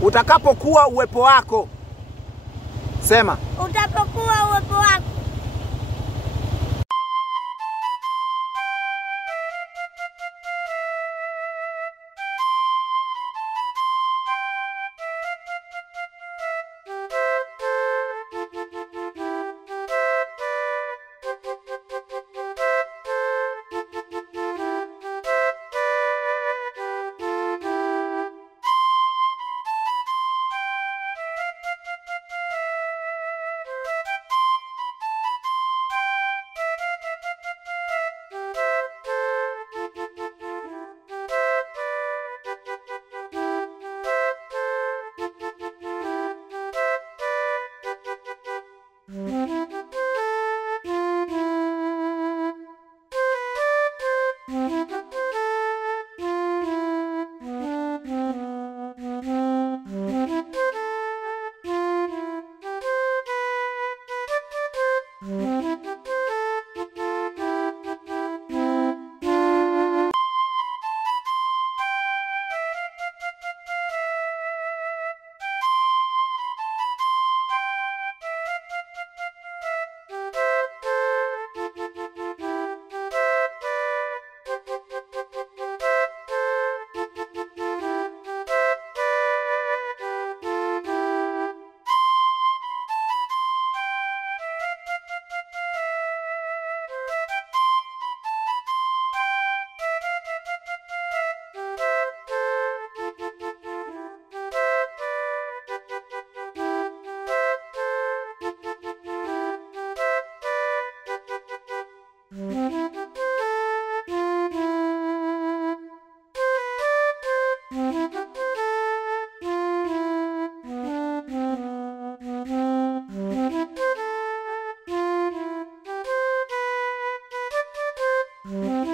Utakapokuwa uwepo wako. Sema. Utapokuwa uwepo wako. Mm-hmm.